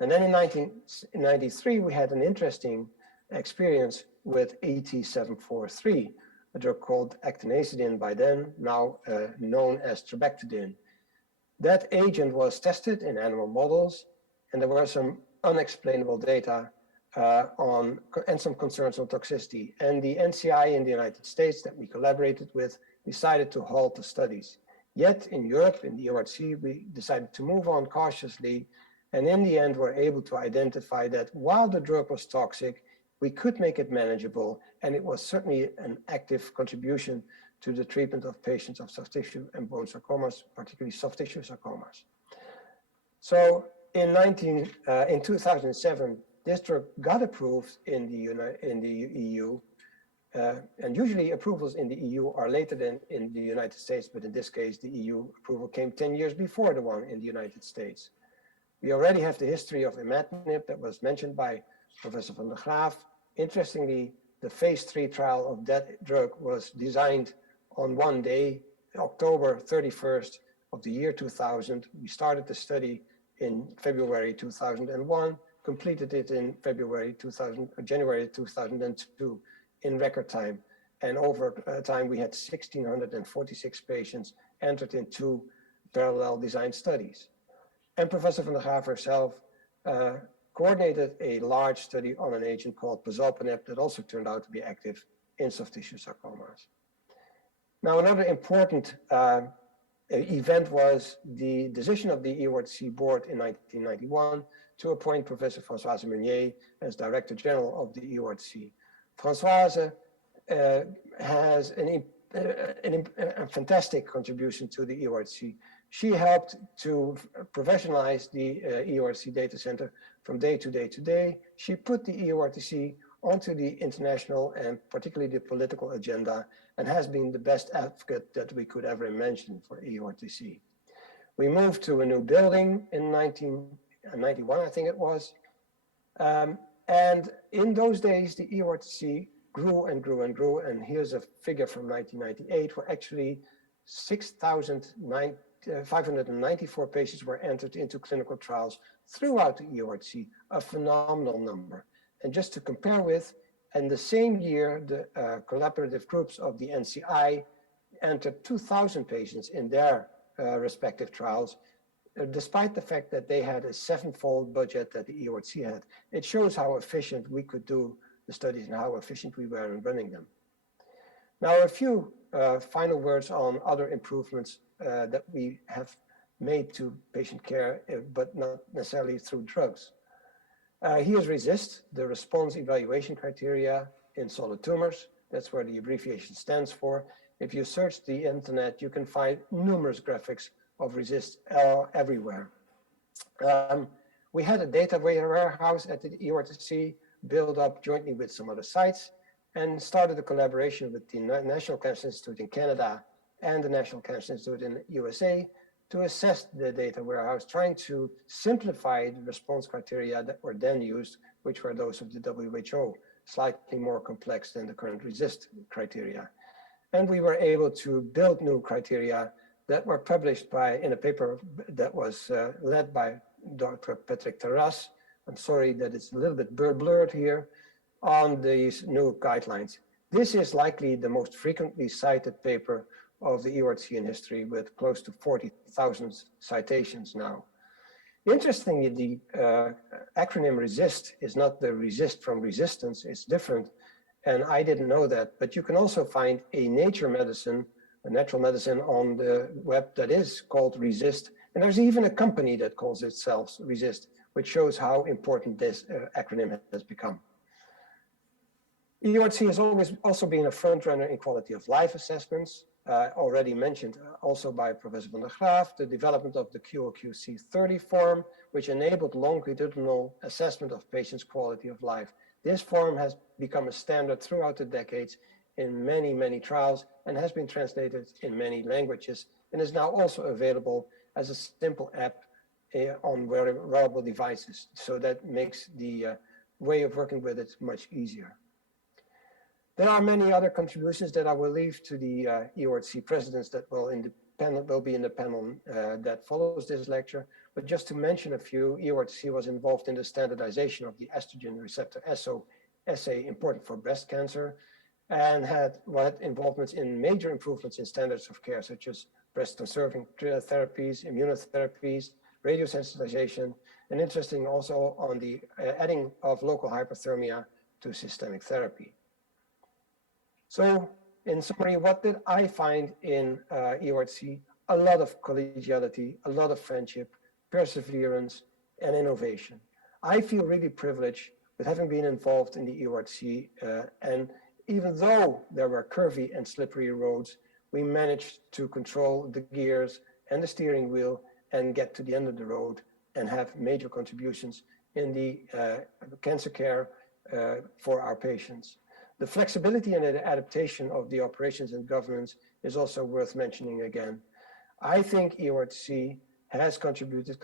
And then in 1993, we had an interesting experience with AT743, a drug called actinicidin by then, now known as trabectedin. That agent was tested in animal models, and there were some unexplainable data and some concerns on toxicity. And the NCI in the United States that we collaborated with decided to halt the studies. Yet in Europe, in the EORTC, we decided to move on cautiously, and in the end were able to identify that while the drug was toxic, we could make it manageable, and it was certainly an active contribution to the treatment of patients of soft tissue and bone sarcomas, particularly soft tissue sarcomas. So in 2007, this drug got approved in the EU, and usually approvals in the EU are later than in the United States, but in this case, the EU approval came 10 years before the one in the United States. We already have the history of imatinib that was mentioned by Professor van der Graaf. Interestingly, the phase 3 trial of that drug was designed on one day, October 31st of the year 2000. We started the study in February 2001, completed it in January 2002 in record time. And over time, we had 1,646 patients entered in 2 parallel design studies. And Professor van der Graaf herself coordinated a large study on an agent called pazopanib that also turned out to be active in soft tissue sarcomas. Now, another important event was the decision of the EORTC board in 1991 to appoint Professor Françoise Meunier as Director General of the EORTC. Françoise has a fantastic contribution to the EORTC. She helped to professionalize the EORTC data center from day to day to day. She put the EORTC onto the international and particularly the political agenda and has been the best advocate that we could ever imagine for EORTC. We moved to a new building in 1991, I think it was. And in those days, the EORTC grew and grew and grew. And here's a figure from 1998 where actually 6,594 patients were entered into clinical trials throughout the EORTC, a phenomenal number. And just to compare with, in the same year, the collaborative groups of the NCI entered 2,000 patients in their respective trials, despite the fact that they had a 7-fold budget that the EORTC had. It shows how efficient we could do the studies and how efficient we were in running them. Now, a few final words on other improvements that we have made to patient care, but not necessarily through drugs. Here's RESIST, the response evaluation criteria in solid tumors. That's where the abbreviation stands for. If you search the internet, you can find numerous graphics of RESIST everywhere. We had a data warehouse at the EORTC built up jointly with some other sites and started a collaboration with the National Cancer Institute in Canada and the National Cancer Institute in the USA to assess the data warehouse, trying to simplify the response criteria that were then used, which were those of the WHO, slightly more complex than the current RESIST criteria. And we were able to build new criteria that were published in a paper that was led by Dr. Patrick Terras. I'm sorry that it's a little bit blurred here, on these new guidelines. This is likely the most frequently cited paper of the EORTC in history, with close to 40,000 citations now. Interestingly, the acronym RESIST is not the resist from resistance, it's different. And I didn't know that, but you can also find a nature medicine, a natural medicine on the web that is called RESIST. And there's even a company that calls itself RESIST, which shows how important this acronym has become. EORTC has always also been a front runner in quality of life assessments. Already mentioned also by Professor van der Graaf, the development of the QOQC 30 form, which enabled longitudinal assessment of patients' quality of life. This form has become a standard throughout the decades in many, many trials and has been translated in many languages and is now also available as a simple app on wearable devices. So that makes the way of working with it much easier. There are many other contributions that I will leave to the EORTC presidents that will be in the panel that follows this lecture. But just to mention a few, EORTC was involved in the standardization of the estrogen receptor assay important for breast cancer, and had involvements in major improvements in standards of care, such as breast conserving therapies, immunotherapies, radiosensitization, and interesting also on the adding of local hyperthermia to systemic therapy. So in summary, what did I find in EORTC? A lot of collegiality, a lot of friendship, perseverance, and innovation. I feel really privileged with having been involved in the EORTC, and even though there were curvy and slippery roads, we managed to control the gears and the steering wheel and get to the end of the road and have major contributions in the cancer care for our patients. The flexibility and the adaptation of the operations and governance is also worth mentioning again. I think EORTC has contributed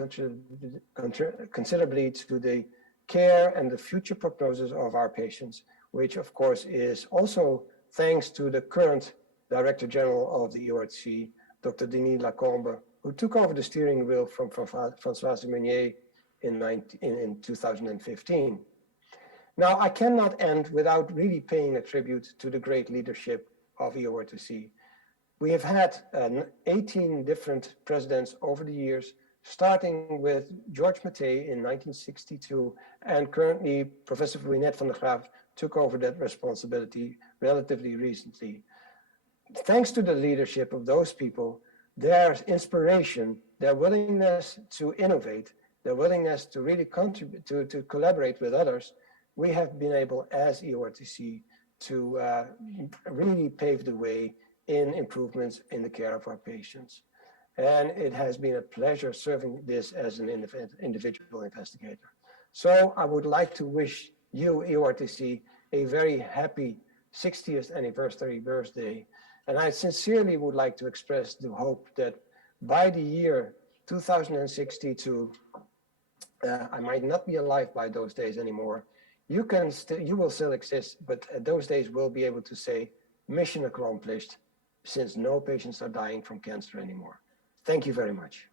considerably to the care and the future prognosis of our patients, which of course is also thanks to the current Director General of the EORTC, Dr. Denis Lacombe, who took over the steering wheel from Françoise Meunier in 2015. Now, I cannot end without really paying a tribute to the great leadership of EORTC. We have had 18 different presidents over the years, starting with George Mattei in 1962, and currently Professor Vinette van der Graaf took over that responsibility relatively recently. Thanks to the leadership of those people, their inspiration, their willingness to innovate, their willingness to really contribute, to collaborate with others, we have been able as EORTC to really pave the way in improvements in the care of our patients. And it has been a pleasure serving this as an individual investigator. So I would like to wish you, EORTC, a very happy 60th anniversary birthday. And I sincerely would like to express the hope that by the year 2062, I might not be alive by those days anymore. You will still exist, but at those days we'll be able to say mission accomplished, since no patients are dying from cancer anymore. Thank you very much.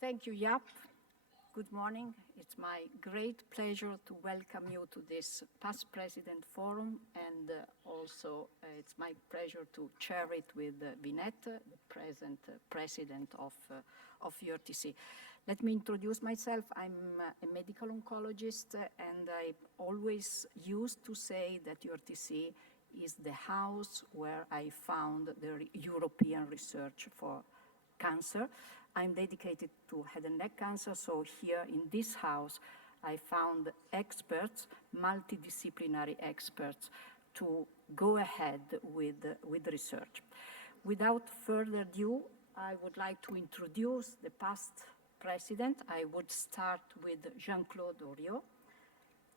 Thank you, Jaap. Good morning. It's my great pleasure to welcome you to this Past President Forum, and also it's my pleasure to chair it with Vinette, the present president of EORTC. Let me introduce myself. I'm a medical oncologist, and I always used to say that EORTC is the house where I found the European research for cancer. I'm dedicated to head and neck cancer, so here in this house, I found experts, multidisciplinary experts, to go ahead with research. Without further ado, I would like to introduce the past president. I would start with Jean-Claude Oriot.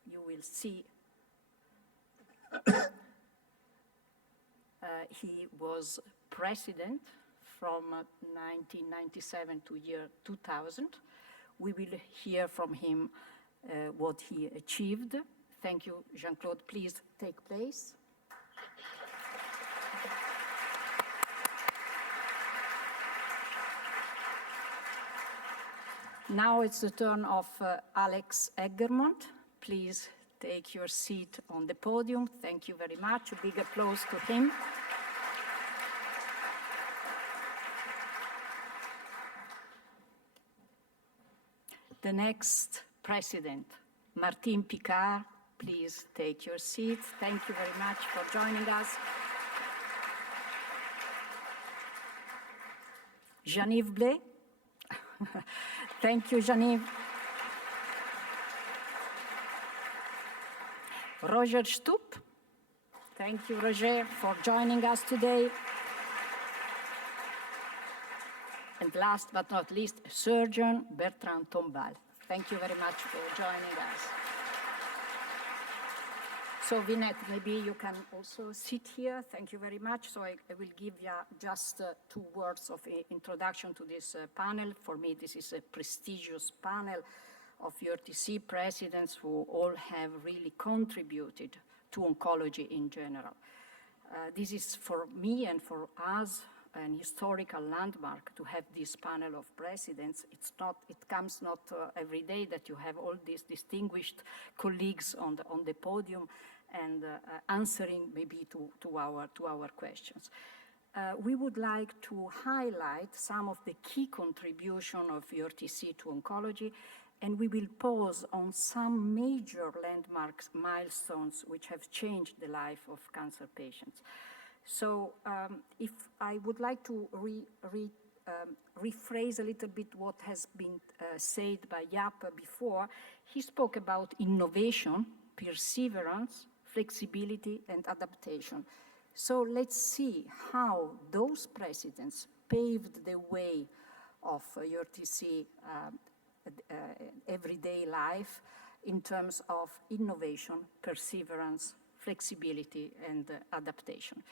You will see he was president from 1997 to year 2000. We will hear from him what he achieved. Thank you, Jean-Claude. Please take place. Now it's the turn of Alex Eggermont. Please take your seat on the podium. Thank you very much. A big applause to him. The next president, Martine Picard, please take your seat. Thank you very much for joining us. Jean-Yves Blais. Thank you, Jean-Yves. Roger Stoop. Thank you, Roger, for joining us today. And last but not least, Surgeon Bertrand Tombal. Thank you very much for joining us. So Vinette, maybe you can also sit here. Thank you very much. So I will give you just 2 words of introduction to this panel. For me, this is a prestigious panel of EORTC presidents who all have really contributed to oncology in general. This is for me and for us an historical landmark to have this panel of presidents. It comes not every day that you have all these distinguished colleagues on the podium and answering maybe to our questions. We would like to highlight some of the key contribution of EORTC to oncology, and we will pause on some major landmarks, milestones which have changed the life of cancer patients. So if I would like to rephrase a little bit what has been said by Jaap before, he spoke about innovation, perseverance, flexibility, and adaptation. So let's see how those presidents paved the way of EORTC everyday life in terms of innovation, perseverance, flexibility, and adaptation.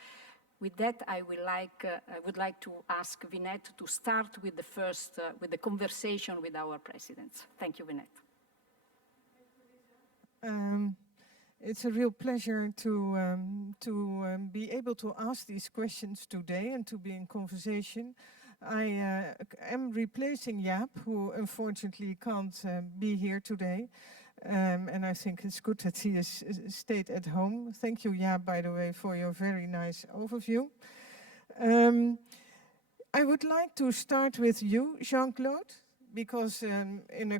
With that, I would like to ask Vinette to start with the conversation with our presidents. Thank you, Vinette. It's a real pleasure to be able to ask these questions today and to be in conversation. I am replacing Jaap, who unfortunately can't be here today. And I think it's good that he has stayed at home. Thank you, Jaap, by the way, for your very nice overview. I would like to start with you, Jean-Claude, because in a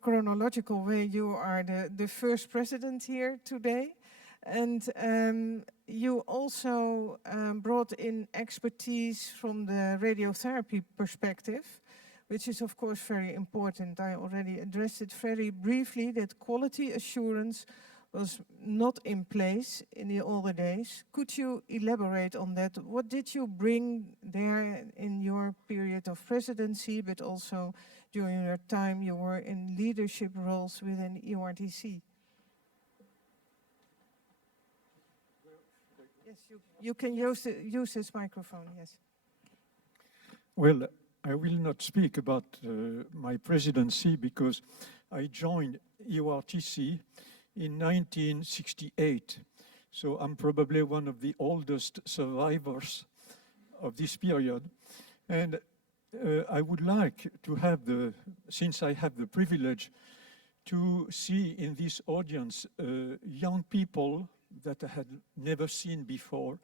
chronological way, you are the first president here today. And you also brought in expertise from the radiotherapy perspective, which is of course very important. I already addressed it very briefly, that quality assurance was not in place in the older days. Could you elaborate on that? What did you bring there in your period of presidency, but also during your time you were in leadership roles within EORTC? Yes, you can use this microphone, yes. Well, I will not speak about my presidency because I joined EORTC in 1968. So I'm probably one of the oldest survivors of this period. And I would like to have since I have the privilege to see in this audience young people that I had never seen before,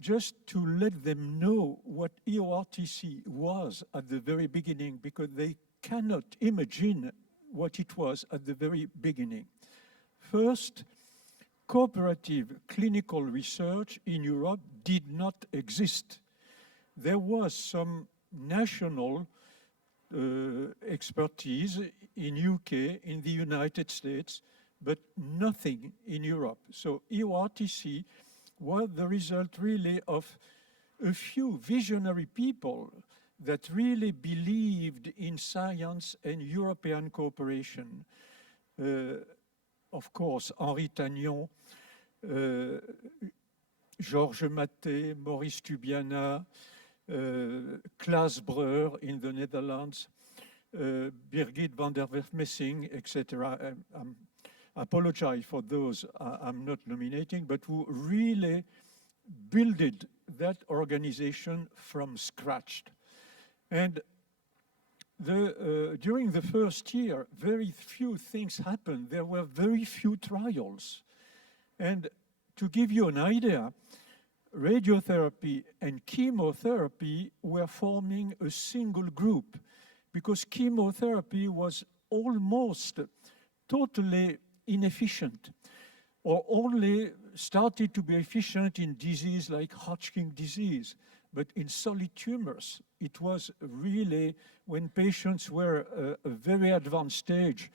just to let them know what EORTC was at the very beginning, because they cannot imagine what it was at the very beginning. First, cooperative clinical research in Europe did not exist. There was some national expertise in UK, in the United States, but nothing in Europe. So EORTC was the result really of a few visionary people that really believed in science and European cooperation. Of course, Henri Tagnon, Georges Maté, Maurice Tubiana, Klaas Breuer in the Netherlands, Birgit van der Werf-Messing, etc. I apologize for those I'm not nominating, but who really built that organization from scratch. And during the first year, very few things happened. There were very few trials. And to give you an idea, radiotherapy and chemotherapy were forming a single group, because chemotherapy was almost totally inefficient, or only started to be efficient in disease like Hodgkin disease. But in solid tumors, it was really when patients were a very advanced stage,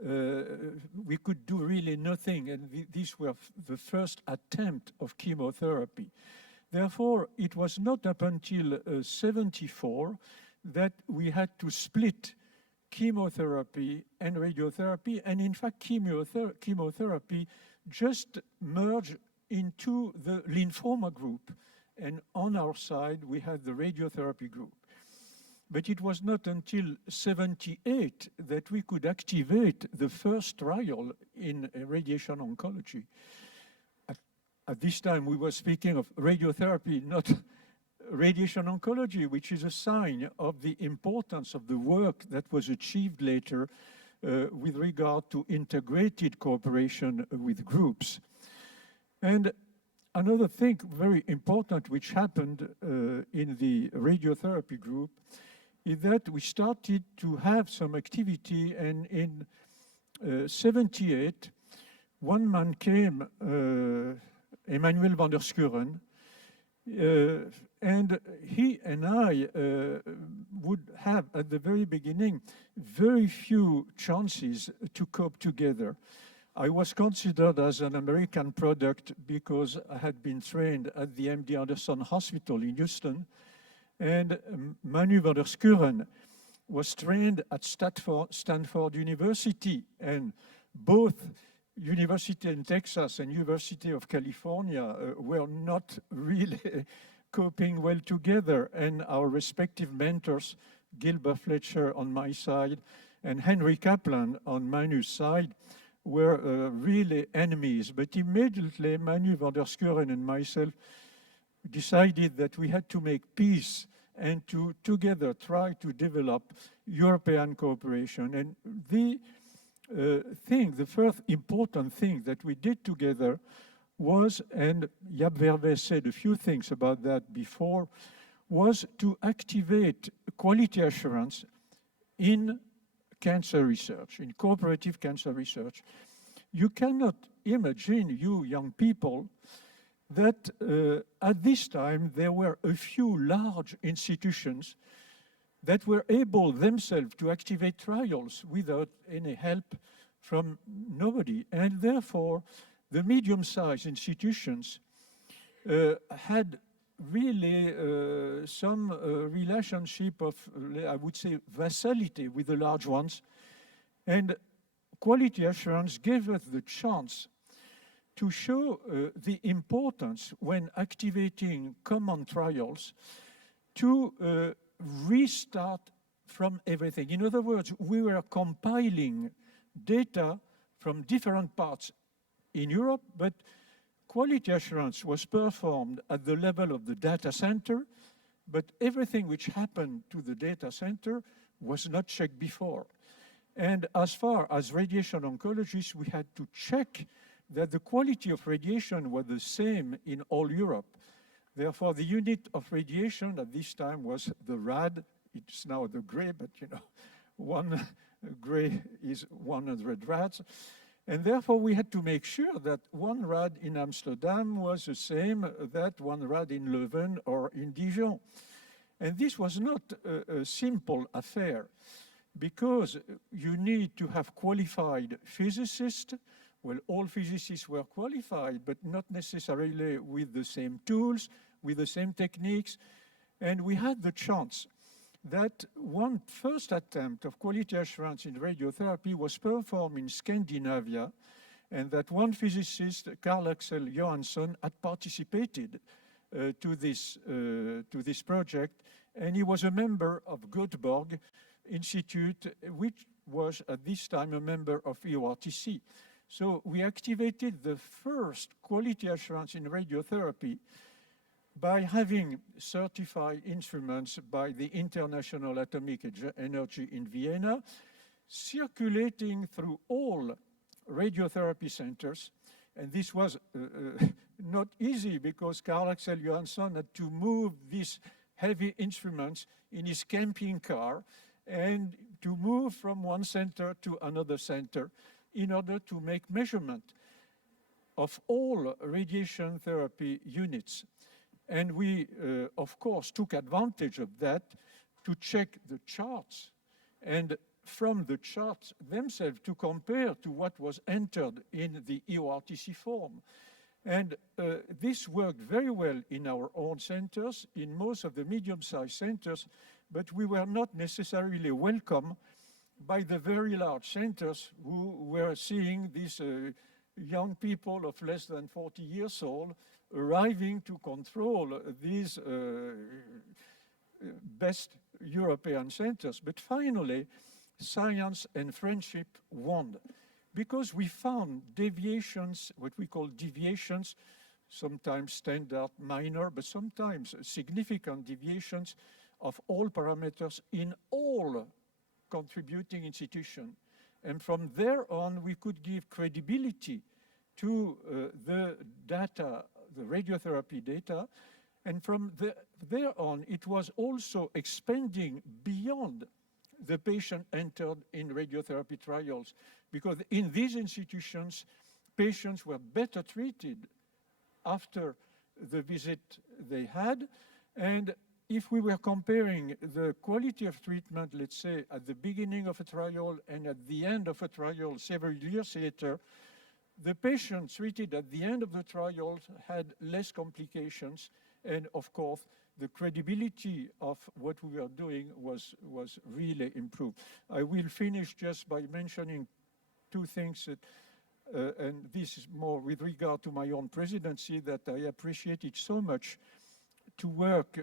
we could do really nothing, and these were the first attempt of chemotherapy. Therefore, it was not up until 74 that we had to split chemotherapy and radiotherapy, and in fact chemotherapy just merged into the lymphoma group, and on our side we had the radiotherapy group. But it was not until 78 that we could activate the first trial in radiation oncology. At this time we were speaking of radiotherapy, not radiation oncology, which is a sign of the importance of the work that was achieved later with regard to integrated cooperation with groups. And another thing very important which happened in the radiotherapy group is that we started to have some activity, and in 78, one man came, Emmanuel van der Schuren, and he and I would have, at the very beginning, very few chances to cope together. I was considered as an American product because I had been trained at the MD Anderson Hospital in Houston, and Manu van der Schuren was trained at Stanford University, and both University in Texas and University of California were not really coping well together, and our respective mentors, Gilbert Fletcher on my side and Henry Kaplan on Manu's side, were really enemies. But immediately Manu van der Schuren and myself decided that we had to make peace and to together try to develop European cooperation. And the first important thing that we did together was, and Jaap Verwes said a few things about that before, was to activate quality assurance in cancer research, in cooperative cancer research. You cannot imagine, you young people, that at this time there were a few large institutions that were able themselves to activate trials without any help from nobody. And therefore, the medium-sized institutions had really some relationship of, I would say, vassality with the large ones. And quality assurance gave us the chance to show the importance when activating common trials to restart from everything. In other words, we were compiling data from different parts in Europe, but quality assurance was performed at the level of the data center, but everything which happened to the data center was not checked before. And as far as radiation oncologists, we had to check that the quality of radiation was the same in all Europe. Therefore, the unit of radiation at this time was the rad. It's now the gray, but you know, one gray is 100 rads. And therefore, we had to make sure that one rad in Amsterdam was the same that one rad in Leuven or in Dijon. And this was not a simple affair, because you need to have qualified physicists. Well, all physicists were qualified, but not necessarily with the same tools, with the same techniques. And we had the chance that one first attempt of quality assurance in radiotherapy was performed in Scandinavia, and that one physicist, Carl Axel Johansson, had participated to this project, and he was a member of Göteborg Institute, which was at this time a member of EORTC. So we activated the first quality assurance in radiotherapy by having certified instruments by the International Atomic Energy in Vienna, circulating through all radiotherapy centers. And this was not easy, because Carl Axel Johansson had to move these heavy instruments in his camping car and to move from one center to another center in order to make measurement of all radiation therapy units. And we, of course, took advantage of that to check the charts, and from the charts themselves to compare to what was entered in the EORTC form. And this worked very well in our own centers, in most of the medium-sized centers, but we were not necessarily welcome by the very large centers who were seeing these young people of less than 40 years old arriving to control these best European centers. But finally, science and friendship won, because we found deviations, what we call deviations, sometimes standard minor, but sometimes significant deviations of all parameters in all contributing institutions. And from there on, we could give credibility to the data, the radiotherapy data. And from there on, it was also expanding beyond the patient entered in radiotherapy trials, because in these institutions, patients were better treated after the visit they had. And if we were comparing the quality of treatment, let's say, at the beginning of a trial and at the end of a trial several years later, the patients treated at the end of the trial had less complications, and of course, the credibility of what we were doing was really improved. I will finish just by mentioning two things, that, and this is more with regard to my own presidency, that I appreciated so much to work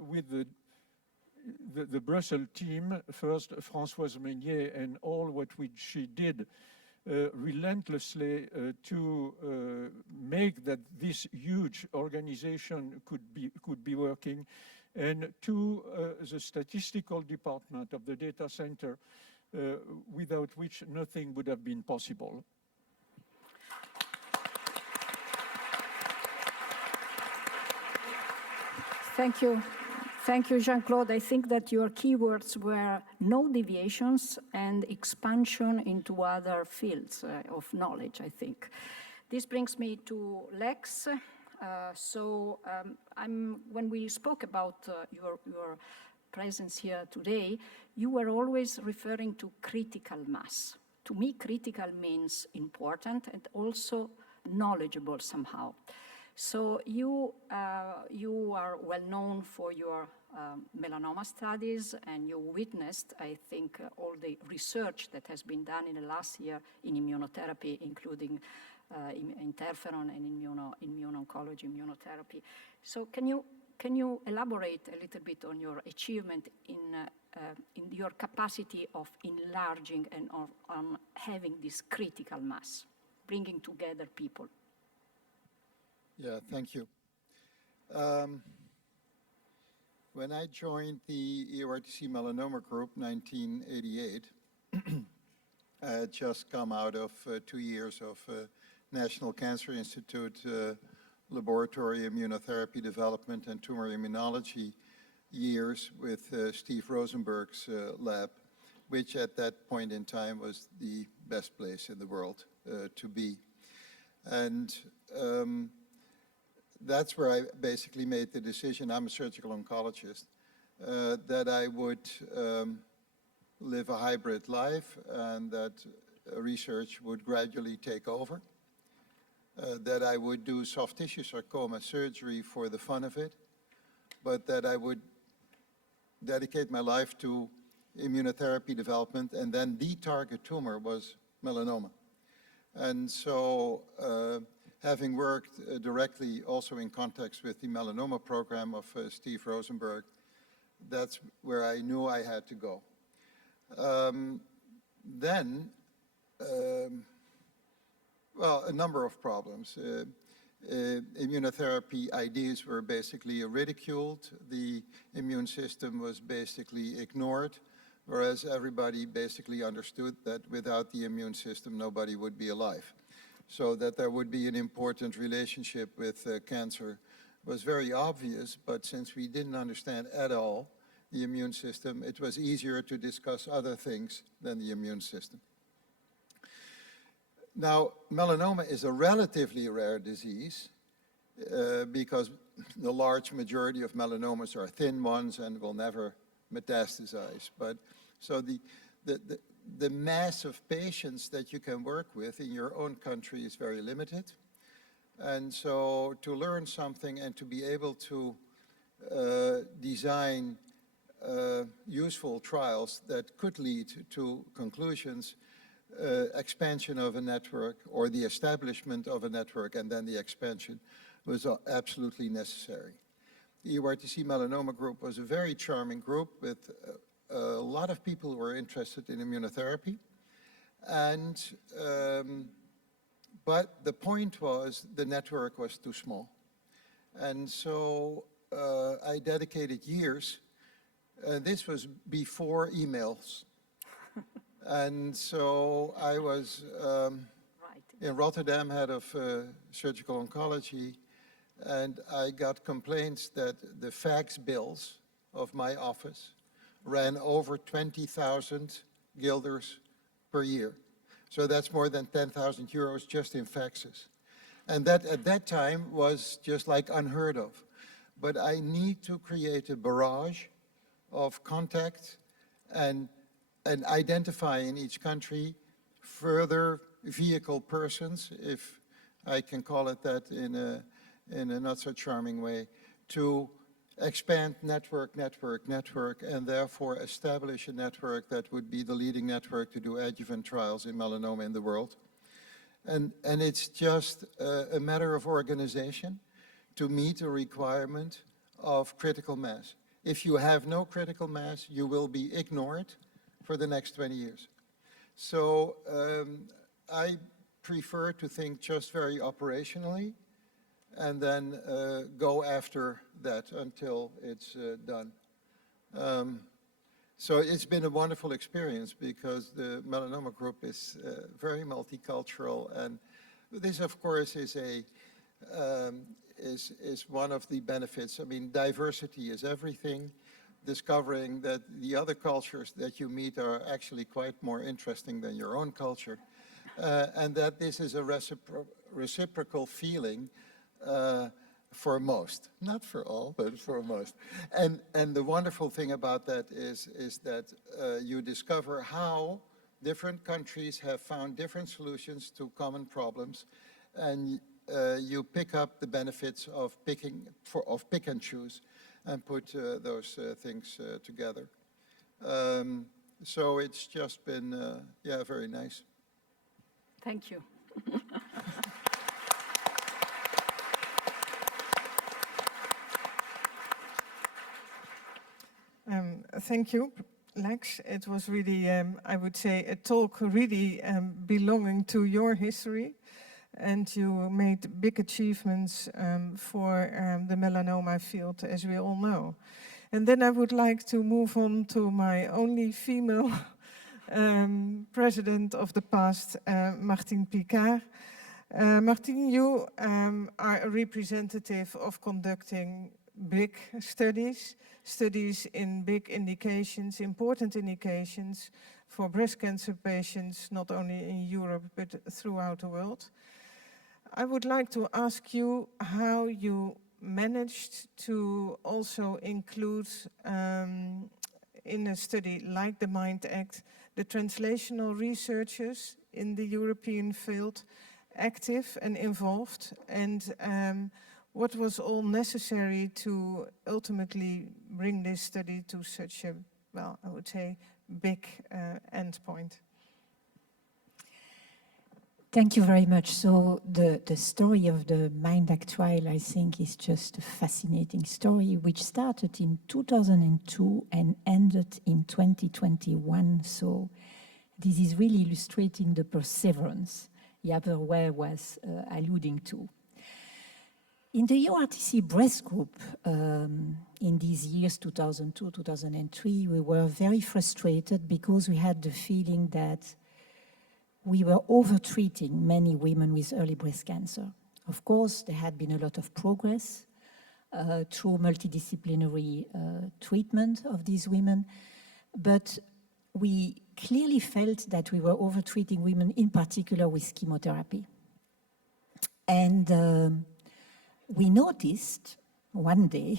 with the Brussels team, first Françoise Meunier and all what she did relentlessly to make that this huge organization could be working, and to the statistical department of the data center, without which nothing would have been possible. Thank you. Thank you, Jean-Claude. I think that your keywords were no deviations and expansion into other fields of knowledge, I think. This brings me to Lex. When we spoke about your presence here today, you were always referring to critical mass. To me, critical means important and also knowledgeable somehow. So you are well known for your melanoma studies, and you witnessed, I think, all the research that has been done in the last year in immunotherapy, including interferon and immuno-oncology, immunotherapy. So can you elaborate a little bit on your achievement in your capacity of enlarging and on having this critical mass, bringing together people? Yeah, thank you. When I joined the EORTC melanoma group, 1988, I had just come out of 2 years of National Cancer Institute laboratory immunotherapy development and tumor immunology years with Steve Rosenberg's lab, which at that point in time was the best place in the world to be. And that's where I basically made the decision, I'm a surgical oncologist, that I would live a hybrid life and that research would gradually take over, that I would do soft tissue sarcoma surgery for the fun of it, but that I would dedicate my life to immunotherapy development, and then the target tumor was melanoma. And so, having worked directly also in context with the melanoma program of Steve Rosenberg, that's where I knew I had to go. Well, a number of problems. Immunotherapy ideas were basically ridiculed. The immune system was basically ignored, whereas everybody basically understood that without the immune system, nobody would be alive. So that there would be an important relationship with cancer was very obvious, but since we didn't understand at all the immune system, it was easier to discuss other things than the immune system. Now, melanoma is a relatively rare disease because the large majority of melanomas are thin ones and will never metastasize. But so the mass of patients that you can work with in your own country is very limited. And so to learn something and to be able to design useful trials that could lead to conclusions, expansion of a network or the establishment of a network and then the expansion was absolutely necessary. The EORTC melanoma group was a very charming group with a lot of people who were interested in immunotherapy. And, but the point was the network was too small. And so I dedicated years, this was before emails. And so I was in Rotterdam, head of surgical oncology, and I got complaints that the fax bills of my office ran over 20,000 guilders per year. So that's more than 10,000 euros just in faxes. And that at that time was just like unheard of. But I need to create a barrage of contact and identify in each country further vehicle persons, if I can call it that in a not so charming way, to expand network, and therefore establish a network that would be the leading network to do adjuvant trials in melanoma in the world. And it's just a matter of organization to meet a requirement of critical mass. If you have no critical mass, you will be ignored for the next 20 years. So I prefer to think just very operationally and then go after that until it's done. So it's been a wonderful experience because the melanoma group is very multicultural, and this, of course, is one of the benefits. I mean, diversity is everything. Discovering that the other cultures that you meet are actually quite more interesting than your own culture, and that this is a reciprocal feeling for most, not for all, but for most. And the wonderful thing about that is that you discover how different countries have found different solutions to common problems, and you pick up the benefits of pick and choose and put those things together. So it's just been, yeah, very nice. Thank you. Thank you, Lex. It was really, I would say, a talk really belonging to your history. And you made big achievements for the melanoma field, as we all know. And then I would like to move on to my only female president of the past, Martine Picard. Martine, you are a representative of conducting big studies in big indications, important indications for breast cancer patients, not only in Europe, but throughout the world. I would like to ask you how you managed to also include in a study like the MIND Act, the translational researchers in the European field active and involved, and what was all necessary to ultimately bring this study to such a, well, I would say, big endpoint. Thank you very much. So the story of the MIND Act trial, I think, is just a fascinating story, which started in 2002 and ended in 2021. So this is really illustrating the perseverance Javier was alluding to. In the EORTC breast group, in these years, 2002, 2003, we were very frustrated because we had the feeling that we were over-treating many women with early breast cancer. Of course, there had been a lot of progress through multidisciplinary treatment of these women, but we clearly felt that we were over-treating women, in particular with chemotherapy. And we noticed one day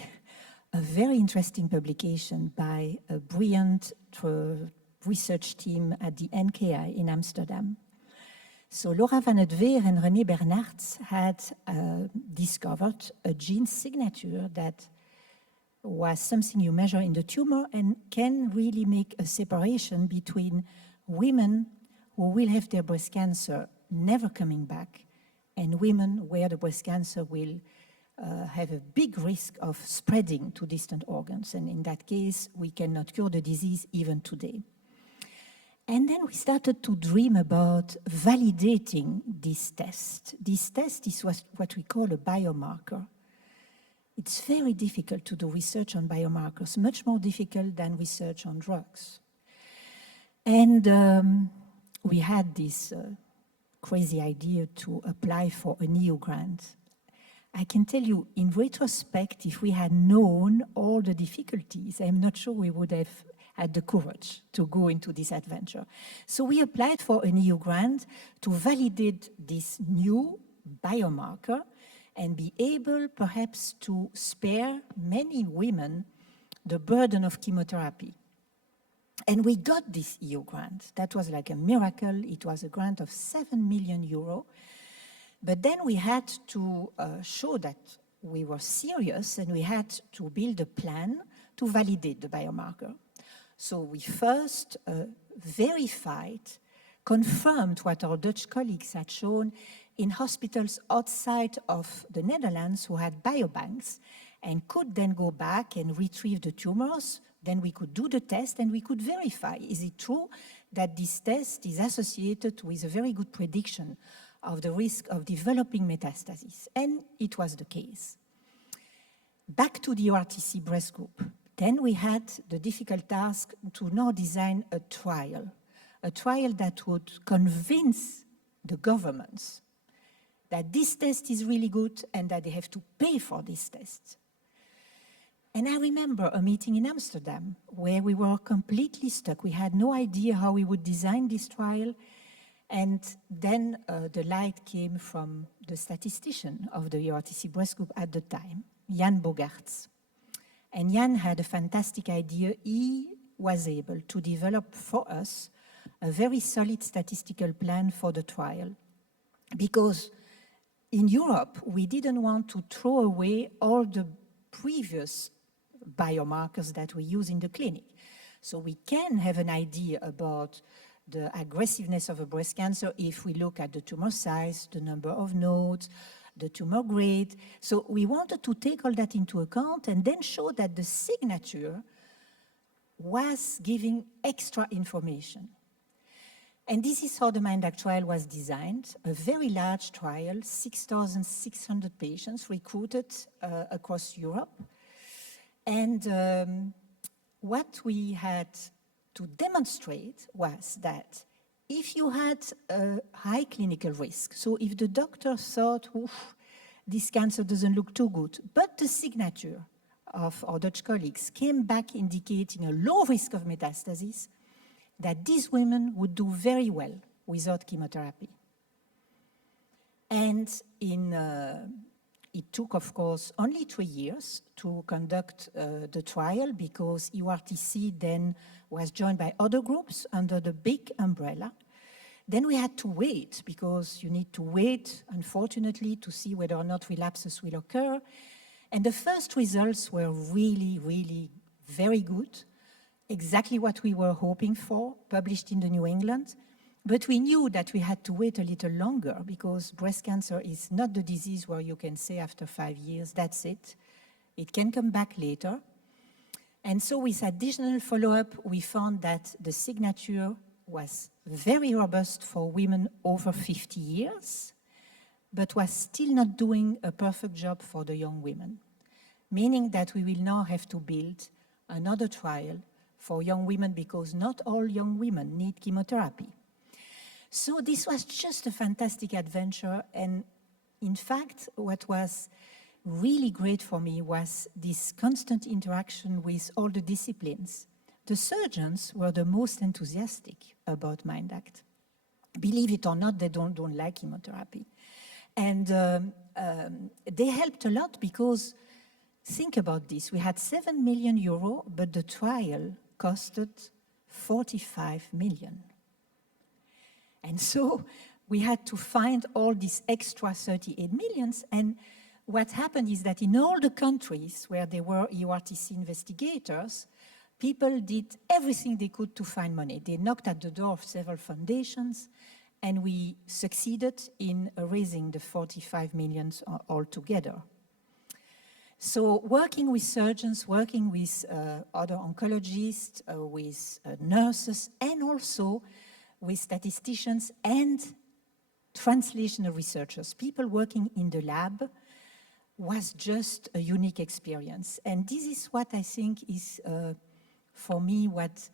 a very interesting publication by a brilliant research team at the NKI in Amsterdam. So Laura van het Veer and René Bernards had discovered a gene signature that was something you measure in the tumor and can really make a separation between women who will have their breast cancer never coming back and women where the breast cancer will have a big risk of spreading to distant organs. And in that case, we cannot cure the disease even today. And then we started to dream about validating this test. This test is what we call a biomarker. It's very difficult to do research on biomarkers, much more difficult than research on drugs. And we had this crazy idea to apply for an EU grant. I can tell you, in retrospect, if we had known all the difficulties, I'm not sure we would have had the courage to go into this adventure. So we applied for an EU grant to validate this new biomarker and be able perhaps to spare many women the burden of chemotherapy. And we got this EU grant. That was like a miracle. It was a grant of 7 million euro. But then we had to show that we were serious and we had to build a plan to validate the biomarker. So we first verified, confirmed what our Dutch colleagues had shown in hospitals outside of the Netherlands who had biobanks and could then go back and retrieve the tumors Then we could do the test and we could verify, is it true that this test is associated with a very good prediction of the risk of developing metastasis? And it was the case. Back to the EORTC breast group. Then we had the difficult task to now design a trial that would convince the governments that this test is really good and that they have to pay for this test. And I remember a meeting in Amsterdam where we were completely stuck. We had no idea how we would design this trial. And then the light came from the statistician of the EORTC breast group at the time, Jan Bogaerts. And Jan had a fantastic idea. He was able to develop for us a very solid statistical plan for the trial. Because in Europe, we didn't want to throw away all the previous biomarkers that we use in the clinic. So we can have an idea about the aggressiveness of a breast cancer if we look at the tumor size, the number of nodes, the tumor grade. So we wanted to take all that into account and then show that the signature was giving extra information. And this is how the MINDAC trial was designed, a very large trial, 6,600 patients recruited across Europe. And what we had to demonstrate was that if you had a high clinical risk, so if the doctor thought, oof, this cancer doesn't look too good, but the signature of our Dutch colleagues came back indicating a low risk of metastasis, that these women would do very well without chemotherapy. And it took, of course, only 3 years to conduct the trial because EORTC then was joined by other groups under the big umbrella. Then we had to wait because you need to wait, unfortunately, to see whether or not relapses will occur. And the first results were really, really very good. Exactly what we were hoping for, published in the New England. But we knew that we had to wait a little longer because breast cancer is not the disease where you can say after 5 years, that's it. It can come back later. And so with additional follow-up, we found that the signature was very robust for women over 50 years, but was still not doing a perfect job for the young women, meaning that we will now have to build another trial for young women because not all young women need chemotherapy. So this was just a fantastic adventure. And in fact, what was really great for me was this constant interaction with all the disciplines. The surgeons were the most enthusiastic about MINDACT. Believe it or not, they don't like chemotherapy. And they helped a lot because, think about this, we had 7 million euro, but the trial costed 45 million. And so we had to find all these extra 38 millions. And what happened is that in all the countries where there were EORTC investigators, people did everything they could to find money. They knocked at the door of several foundations, and we succeeded in raising the 45 million altogether. So working with surgeons, working with other oncologists, with nurses, and also with statisticians and translational researchers, people working in the lab, was just a unique experience. And this is what I think is, for me, what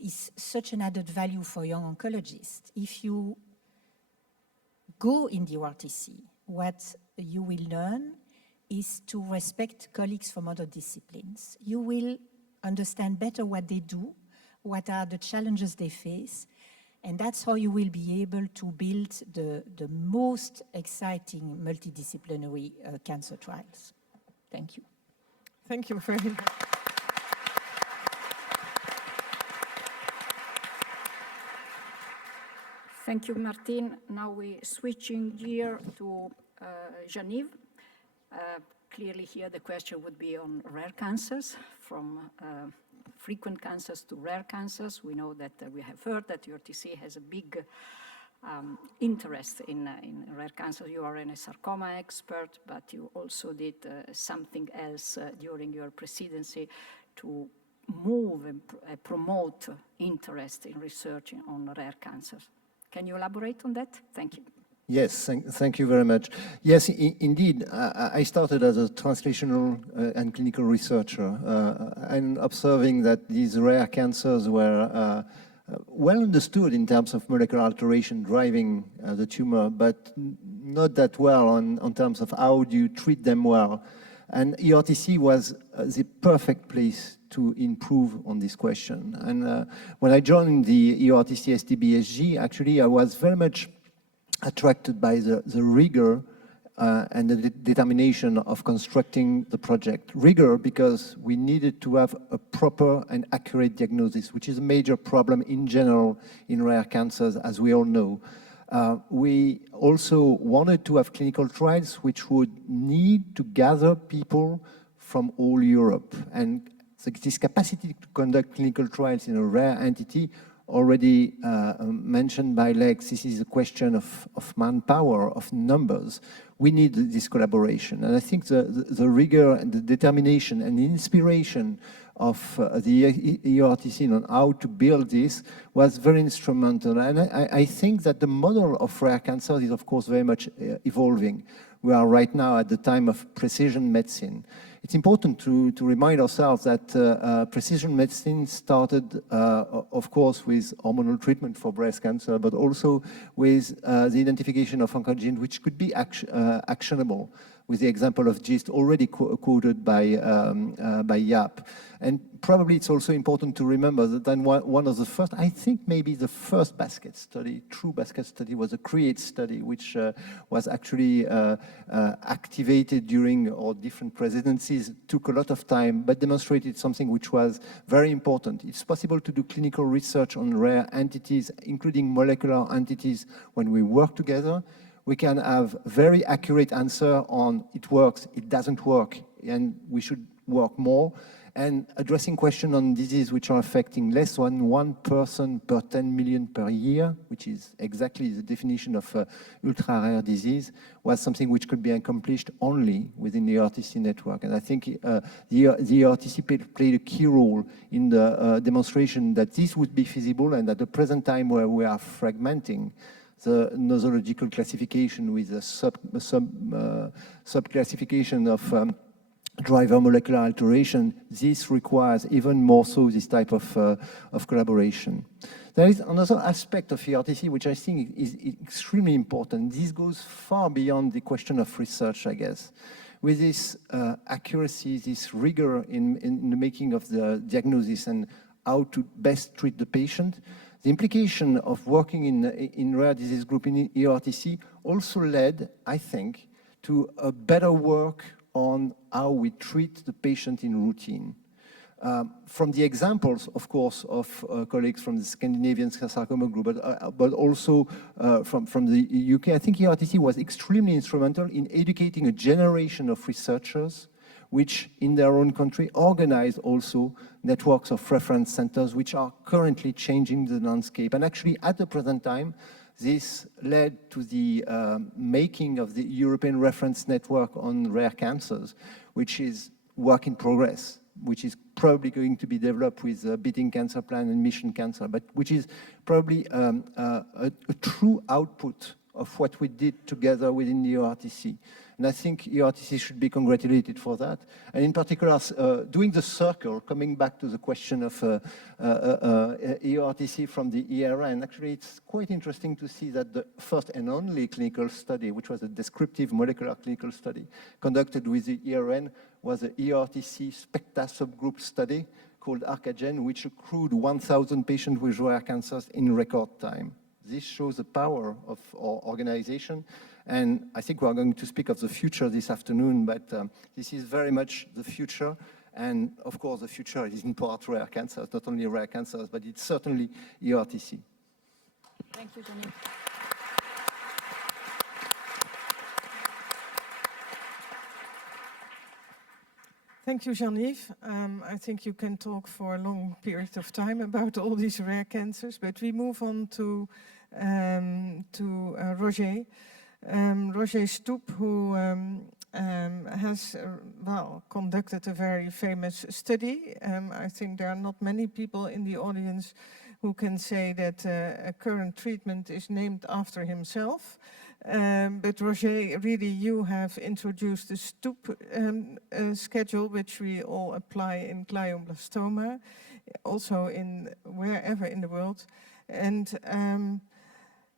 is such an added value for young oncologists. If you go in the EORTC, what you will learn is to respect colleagues from other disciplines. You will understand better what they do, what are the challenges they face, and that's how you will be able to build the most exciting multidisciplinary cancer trials. Thank you. Thank you very much. Thank you, Martine. Now we're switching gear to Geneviève. Clearly here the question would be on rare cancers, from frequent cancers to rare cancers. We know that we have heard that EORTC has a big interest in rare cancers. You are a sarcoma expert, but you also did something else during your presidency to move and promote interest in research on rare cancers. Can you elaborate on that? Thank you. Yes, thank you very much. Yes, indeed, I started as a translational and clinical researcher and observing that these rare cancers were well understood in terms of molecular alteration driving the tumor, but not that well on terms of how do you treat them well. And EORTC was the perfect place to improve on this question. And when I joined the EORTC STBSG, actually I was very much attracted by the rigor and the determination of constructing the project. Rigor because we needed to have a proper and accurate diagnosis, which is a major problem in general in rare cancers, as we all know. We also wanted to have clinical trials which would need to gather people from all Europe. And this capacity to conduct clinical trials in a rare entity already mentioned by Lex, this is a question of manpower, of numbers. We need this collaboration. And I think the rigor and the determination and the inspiration of the EORTC on how to build this was very instrumental. And I think that the model of rare cancer is, of course, very much evolving. We are right now at the time of precision medicine. It's important to remind ourselves that precision medicine started, of course, with hormonal treatment for breast cancer, but also with the identification of oncogenes which could be actionable, with the example of GIST already quoted by Jaap. And probably it's also important to remember that then one of the first, I think maybe the first basket study, true basket study, was a CREATE study, which was actually activated during our different presidencies, took a lot of time, but demonstrated something which was very important. It's possible to do clinical research on rare entities, including molecular entities, when we work together. We can have very accurate answer on it works, it doesn't work, and we should work more. And addressing questions on disease which are affecting less than 1 person per 10 million per year, which is exactly the definition of ultra-rare disease, was something which could be accomplished only within the EORTC network. And I think the EORTC played a key role in the demonstration that this would be feasible, and at the present time where we are fragmenting the nosological classification with a sub-classification of driver molecular alteration, this requires even more so this type of collaboration. There is another aspect of EORTC which I think is extremely important. This goes far beyond the question of research, I guess. With this accuracy, this rigor in the making of the diagnosis and how to best treat the patient, the implication of working in rare disease group in EORTC also led, I think, to a better work on how we treat the patient in routine. From the examples, of course, of colleagues from the Scandinavian sarcoma group, but also from the UK, I think EORTC was extremely instrumental in educating a generation of researchers which in their own country organize also networks of reference centers which are currently changing the landscape. And actually at the present time, this led to the making of the European Reference Network on Rare Cancers, which is work in progress, which is probably going to be developed with Beating Cancer Plan and Mission Cancer, but which is probably a true output of what we did together within the EORTC. And I think EORTC should be congratulated for that. And in particular, doing the circle, coming back to the question of EORTC from the ERN, actually it's quite interesting to see that the first and only clinical study, which was a descriptive molecular clinical study conducted with the ERN, was an EORTC SPECTA subgroup study called ARCAGEN, which accrued 1,000 patients with rare cancers in record time. This shows the power of our organization. And I think we are going to speak of the future this afternoon, but this is very much the future. And of course, the future is in part rare cancers, not only rare cancers, but it's certainly EORTC. Thank you, Jean-Yves. Thank you, Jean-Yves. I think you can talk for a long period of time about all these rare cancers, but we move on to Roger. Roger Stoep, who has, well, conducted a very famous study. I think there are not many people in the audience who can say that a current treatment is named after himself. But Roger, really you have introduced the STOOP schedule, which we all apply in glioblastoma, also in wherever in the world. And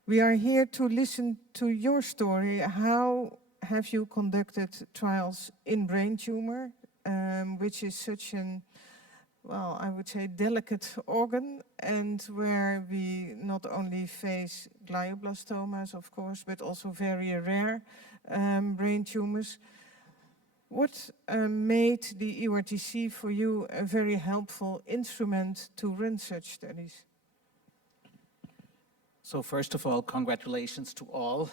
we are here to listen to your story. How have you conducted trials in brain tumor, which is such an, well, I would say delicate organ, and where we not only face glioblastomas, of course, but also very rare brain tumors. What made the EORTC for you a very helpful instrument to run such studies? So first of all, congratulations to all.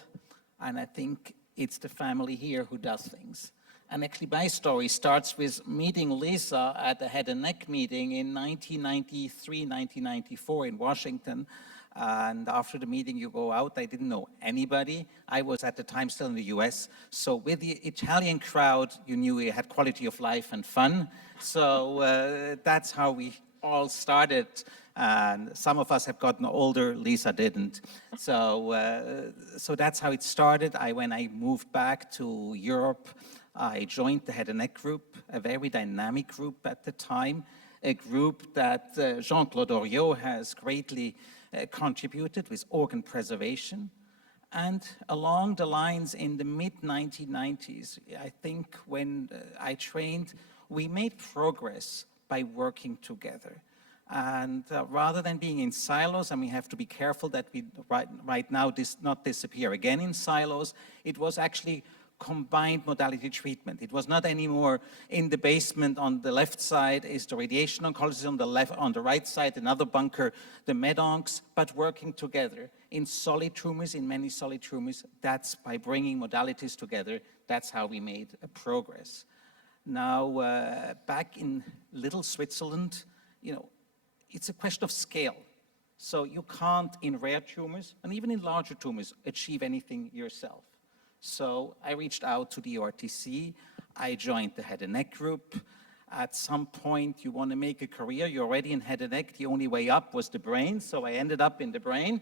And I think it's the family here who does things. And actually my story starts with meeting Lisa at the head and neck meeting in 1993, 1994 in Washington. And after the meeting you go out, I didn't know anybody. I was at the time still in the US. So with the Italian crowd, you knew we had quality of life and fun. So that's how we all started. And some of us have gotten older, Lisa didn't. So, so that's how it started. When I moved back to Europe, I joined the head and neck group, a very dynamic group at the time, a group that Jean-Claude Oriot has greatly contributed with organ preservation. And along the lines in the mid-1990s, I think when I trained, we made progress by working together. And rather than being in silos, and we have to be careful that we right now not disappear again in silos, it was actually combined modality treatment. It was not anymore in the basement on the left side is the radiation oncologist, on the right side another bunker, the med-oncs, but working together in solid tumors, in many solid tumors. That's by bringing modalities together, that's how we made a progress. Now, back in little Switzerland, you know, it's a question of scale. So you can't, in rare tumors, and even in larger tumors, achieve anything yourself. So I reached out to the EORTC, I joined the head and neck group. At some point, you want to make a career, you're already in head and neck, the only way up was the brain, so I ended up in the brain.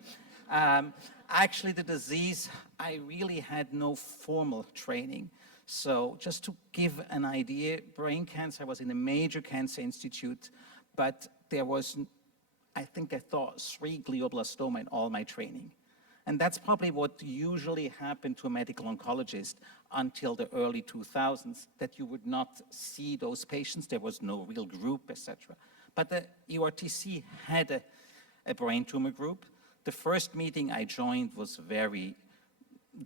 Actually, the disease, I really had no formal training. So just to give an idea, brain cancer, I was in a major cancer institute, but there was, I thought 3 glioblastoma in all my training. And that's probably what usually happened to a medical oncologist until the early 2000s, that you would not see those patients. There was no real group, etc. But the EORTC had a brain tumor group. The first meeting I joined was very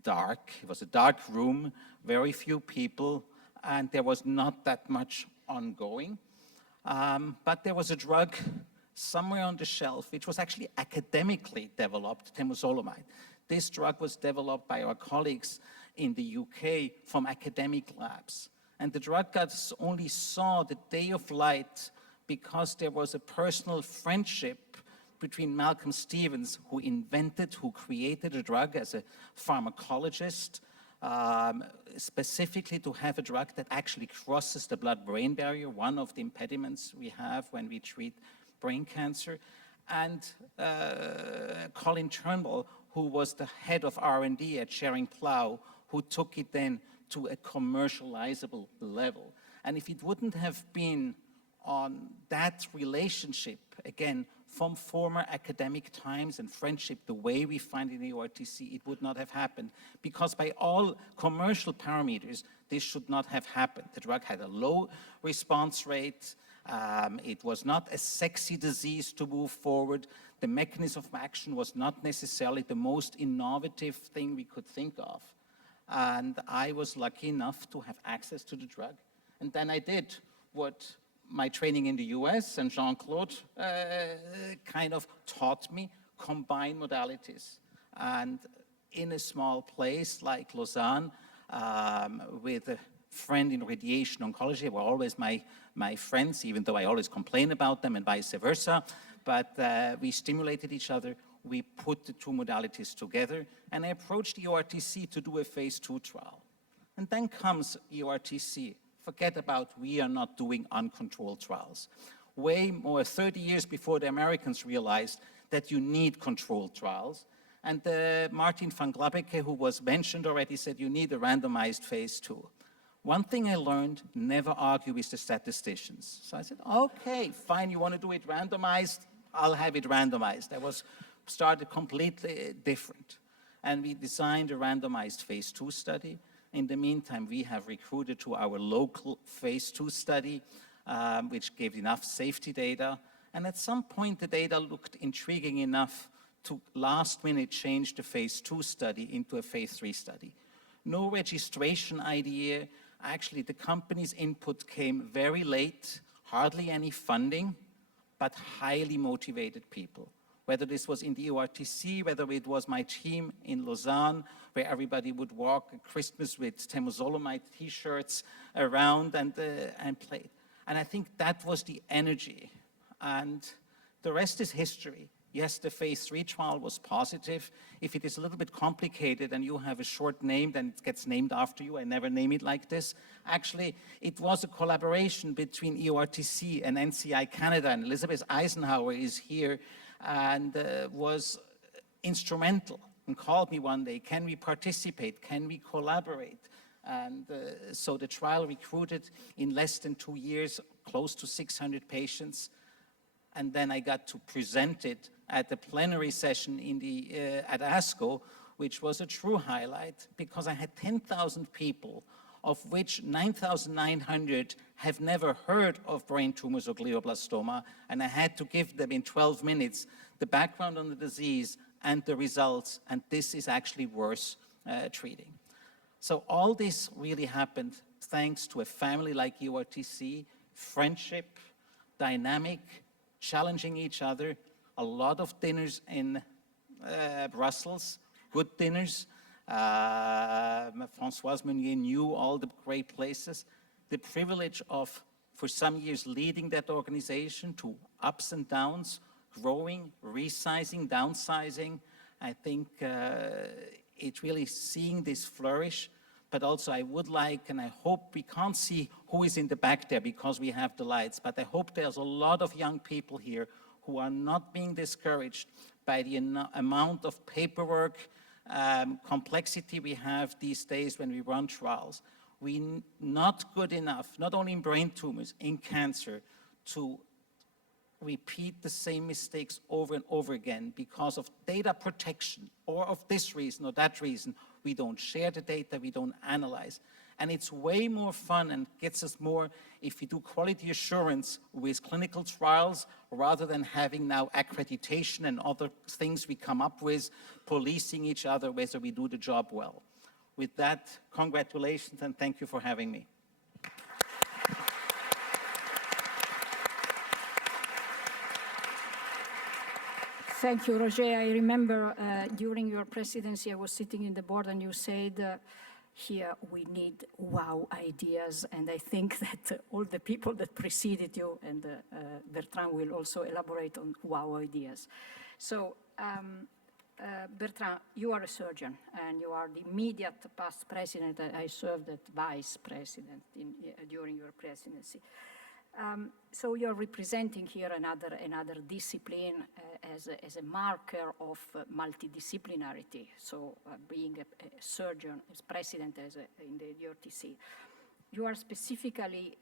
dark. It was a dark room, very few people, and there was not that much ongoing. But there was a drug somewhere on the shelf, which was actually academically developed, temozolomide. This drug was developed by our colleagues in the UK from academic labs. And the drug only saw the day of light because there was a personal friendship between Malcolm Stevens, who created a drug as a pharmacologist, specifically to have a drug that actually crosses the blood-brain barrier, one of the impediments we have when we treat brain cancer, and Colin Turnbull, who was the head of R&D at Schering-Plough, who took it then to a commercializable level. And if it wouldn't have been on that relationship, again, from former academic times and friendship, the way we find in the EORTC, it would not have happened. Because by all commercial parameters, this should not have happened. The drug had a low response rate. It was not a sexy disease to move forward. The mechanism of action was not necessarily the most innovative thing we could think of. And I was lucky enough to have access to the drug. And then I did what my training in the US and Jean-Claude kind of taught me, combine modalities. And in a small place like Lausanne, with a friend in radiation oncology, were always my friends, even though I always complain about them and vice versa. But we stimulated each other. We put the two modalities together. And I approached the EORTC to do a phase 2 trial. And then comes EORTC. Forget about we are not doing uncontrolled trials. Way more, 30 years before the Americans realized that you need controlled trials. And Martin van Glabeke, who was mentioned already, said you need a randomized phase 2. One thing I learned, never argue with the statisticians. So I said, okay, fine, you want to do it randomized, I'll have it randomized. I was started completely different. And we designed a randomized phase 2 study. In the meantime, we have recruited to our local phase 2 study, which gave enough safety data. And at some point, the data looked intriguing enough to last minute change the phase 2 study into a phase 3 study. No registration idea. Actually, the company's input came very late, hardly any funding, but highly motivated people. Whether this was in the EORTC, whether it was my team in Lausanne, where everybody would walk at Christmas with temozolomide t-shirts around and play. And I think that was the energy. And the rest is history. Yes, the phase 3 trial was positive. If it is a little bit complicated and you have a short name, then it gets named after you. I never name it like this. Actually, it was a collaboration between EORTC and NCI Canada, and Elizabeth Eisenhower is here and was instrumental and called me one day, can we participate, can we collaborate? And so the trial recruited in less than 2 years, close to 600 patients. And then I got to present it at the plenary session in at ASCO, which was a true highlight because I had 10,000 people, of which 9,900 have never heard of brain tumors or glioblastoma, and I had to give them in 12 minutes the background on the disease and the results, and this is actually worth treating. So all this really happened thanks to a family like EORTC, friendship, dynamic, challenging each other, a lot of dinners in Brussels, good dinners. Françoise Meunier knew all the great places. The privilege of, for some years, leading that organization to ups and downs, growing, resizing, downsizing. I think it's really seeing this flourish. But also I would like, and I hope we can't see who is in the back there because we have the lights, but I hope there's a lot of young people here who are not being discouraged by the amount of paperwork, complexity we have these days when we run trials. We're not good enough, not only in brain tumors, in cancer, to repeat the same mistakes over and over again because of data protection or of this reason or that reason. We don't share the data, we don't analyze. And it's way more fun and gets us more if we do quality assurance with clinical trials rather than having now accreditation and other things we come up with, policing each other whether we do the job well. With that, congratulations and thank you for having me. Thank you, Roger. I remember during your presidency, I was sitting in the board and you said, here we need wow ideas. And I think that all the people that preceded you and Bertrand will also elaborate on wow ideas. So Bertrand, you are a surgeon and you are the immediate past president. I served as vice president during your presidency. So you're representing here another discipline as a marker of multidisciplinarity. So being a surgeon, as president in the EORTC, you are specifically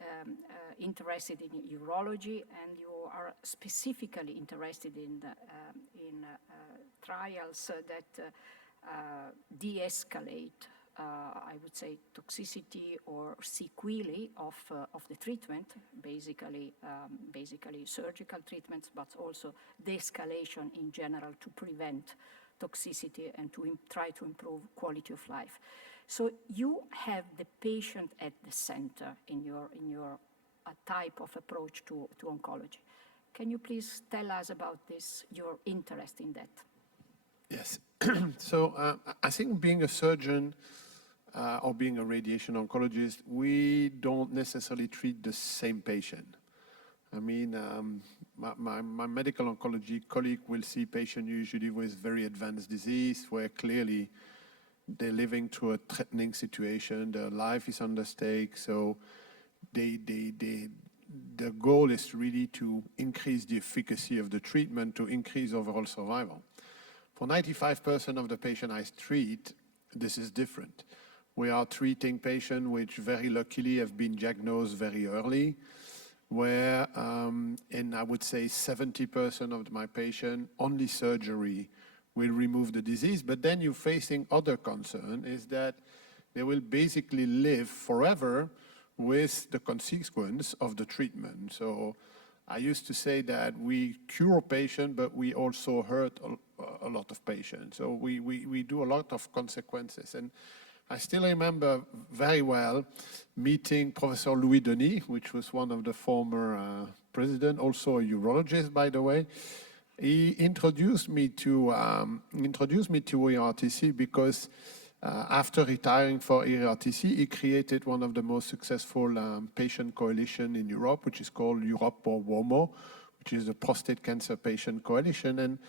interested in urology, and you are specifically interested in trials that de-escalate, I would say, toxicity or sequelae of the treatment, basically surgical treatments, but also de-escalation in general to prevent toxicity and to try to improve quality of life. So you have the patient at the center in your type of approach to oncology. Can you please tell us about this, your interest in that? Yes. So I think being a surgeon or being a radiation oncologist, we don't necessarily treat the same patient. I mean, my medical oncology colleague will see patients usually with very advanced disease where clearly they're living through a threatening situation, their life is under stake, so the goal is really to increase the efficacy of the treatment, to increase overall survival. For 95% of the patients I treat, this is different. We are treating patients which very luckily have been diagnosed very early, where in I would say 70% of my patients, only surgery will remove the disease, but then you're facing other concern is that they will basically live forever with the consequence of the treatment. So I used to say that we cure patients, but we also hurt a lot of patients. So we do a lot of consequences. And I still remember very well meeting Professor Louis Denis, which was one of the former president, also a urologist, by the way. He introduced me to EORTC because after retiring for EORTC, he created one of the most successful patient coalition in Europe, which is called Europe pour WOMO, which is the Prostate Cancer Patient Coalition. And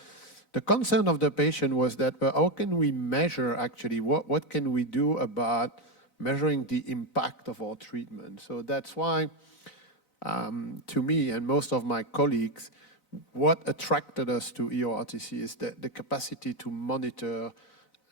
the concern of the patient was that, well, how can we measure actually, what can we do about measuring the impact of our treatment? So that's why, to me and most of my colleagues, what attracted us to EORTC is the capacity to monitor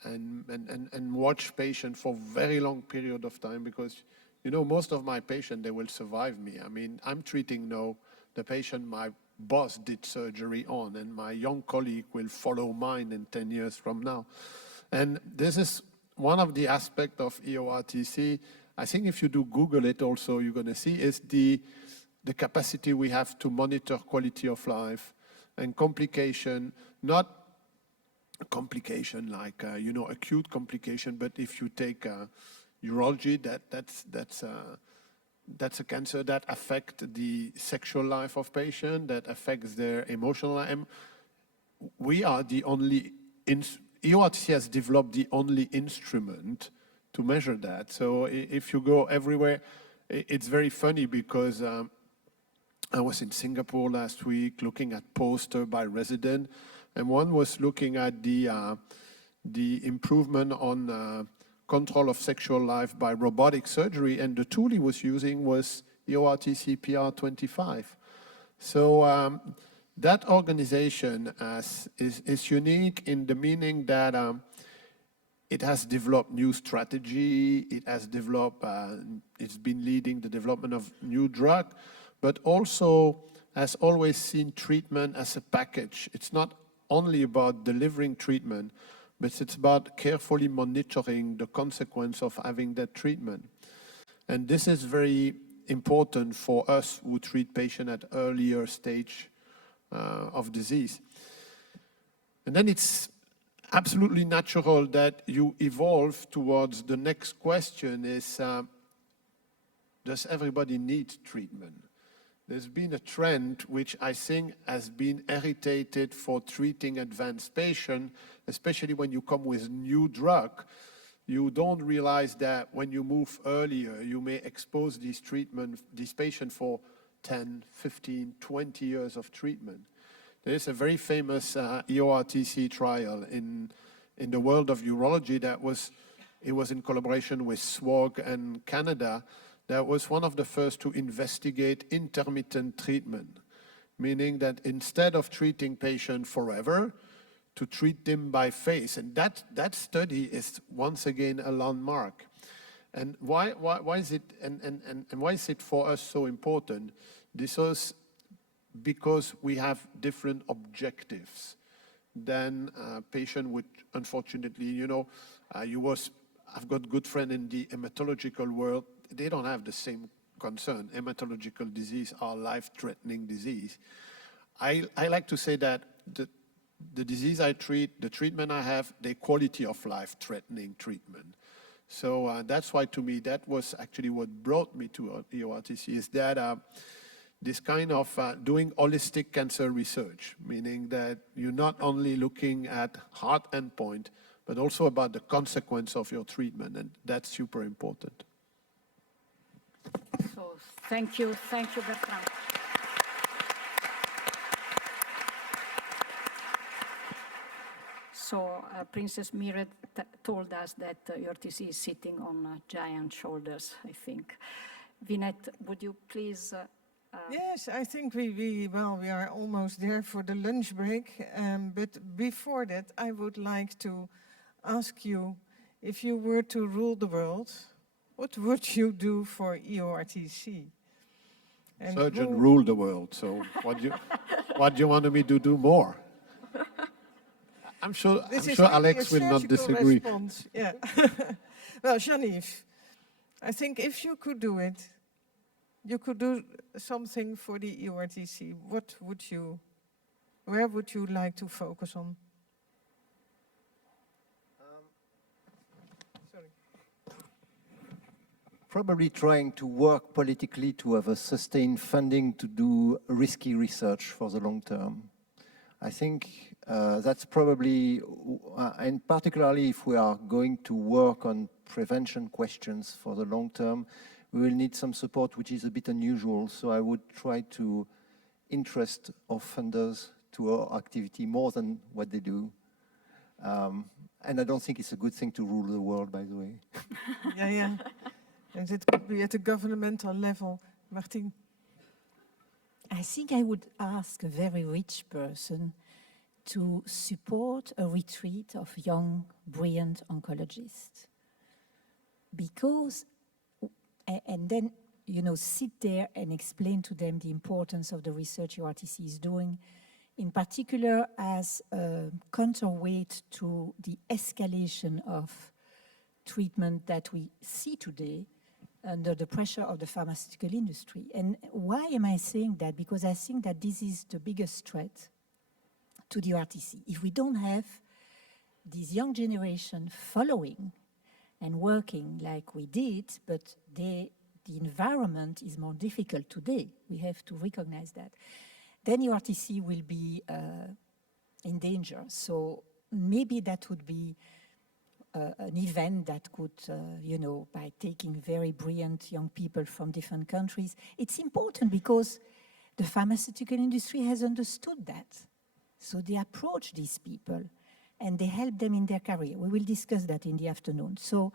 and watch patients for very long period of time, because, you know, most of my patients, they will survive me. I mean, I'm treating now the patient my boss did surgery on, and my young colleague will follow mine in 10 years from now. And this is one of the aspects of EORTC. I think if you do Google it also, you're going to see is the capacity we have to monitor quality of life and complication, not complication like, you know, acute complication, but if you take urology, that's a cancer that affects the sexual life of patient, that affects their emotional life. We are the only, EORTC has developed the only instrument to measure that. So if you go everywhere, it's very funny because I was in Singapore last week looking at poster by resident, and one was looking at the improvement on control of sexual life by robotic surgery, and the tool he was using was EORTC PR25. So that organization is unique in the meaning that it has developed new strategy, it has developed, it's been leading the development of new drug, but also has always seen treatment as a package. It's not only about delivering treatment, but it's about carefully monitoring the consequence of having that treatment. And this is very important for us who treat patients at earlier stage of disease. And then it's absolutely natural that you evolve towards the next question is, does everybody need treatment? There's been a trend which I think has been heritated for treating advanced patients, especially when you come with new drug. You don't realize that when you move earlier, you may expose these patients for 10, 15, 20 years of treatment. There is a very famous EORTC trial in the world of urology it was in collaboration with SWOG and Canada. That was one of the first to investigate intermittent treatment, meaning that instead of treating patients forever, to treat them by phase. And that study is once again a landmark. And why is it and why is it for us so important? This is because we have different objectives than patient with, unfortunately, you know, I've got good friend in the hematological world. They don't have the same concern. Hematological disease are life-threatening disease. I like to say that the disease I treat, the treatment I have, the quality of life-threatening treatment. So that's why, to me, that was actually what brought me to EORTC, is that this kind of doing holistic cancer research, meaning that you're not only looking at hard endpoint, but also about the consequence of your treatment, and that's super important. So thank you, Bertrand. So Princess Miret told us that EORTC is sitting on giant shoulders, I think. Vinette, would you please... Yes, I think we are almost there for the lunch break. But before that, I would like to ask you, if you were to rule the world, what would you do for EORTC? And Surgeon rule the world, so what do you want me to do more? I'm sure Alex will not disagree. Response. Yeah. Well, Jean-Yves, I think if you could do it, you could do something for the EORTC. Where would you like to focus on? Probably trying to work politically to have a sustained funding to do risky research for the long term. I think that's probably, and particularly if we are going to work on prevention questions for the long term, we will need some support which is a bit unusual. So I would try to interest our funders to our activity more than what they do. And I don't think it's a good thing to rule the world, by the way. Yeah. And it could be at a governmental level. Martine? I think I would ask a very rich person to support a retreat of young, brilliant oncologists. Because, and then, sit there and explain to them the importance of the research EORTC is doing, in particular as a counterweight to the escalation of treatment that we see today under the pressure of the pharmaceutical industry. And why am I saying that? Because I think that this is the biggest threat to the EORTC. If we don't have this young generation following and working like we did, but the environment is more difficult today, we have to recognize that, then EORTC will be in danger. So maybe that would be an event that could, by taking very brilliant young people from different countries. It's important because the pharmaceutical industry has understood that. So they approach these people and they help them in their career. We will discuss that in the afternoon. So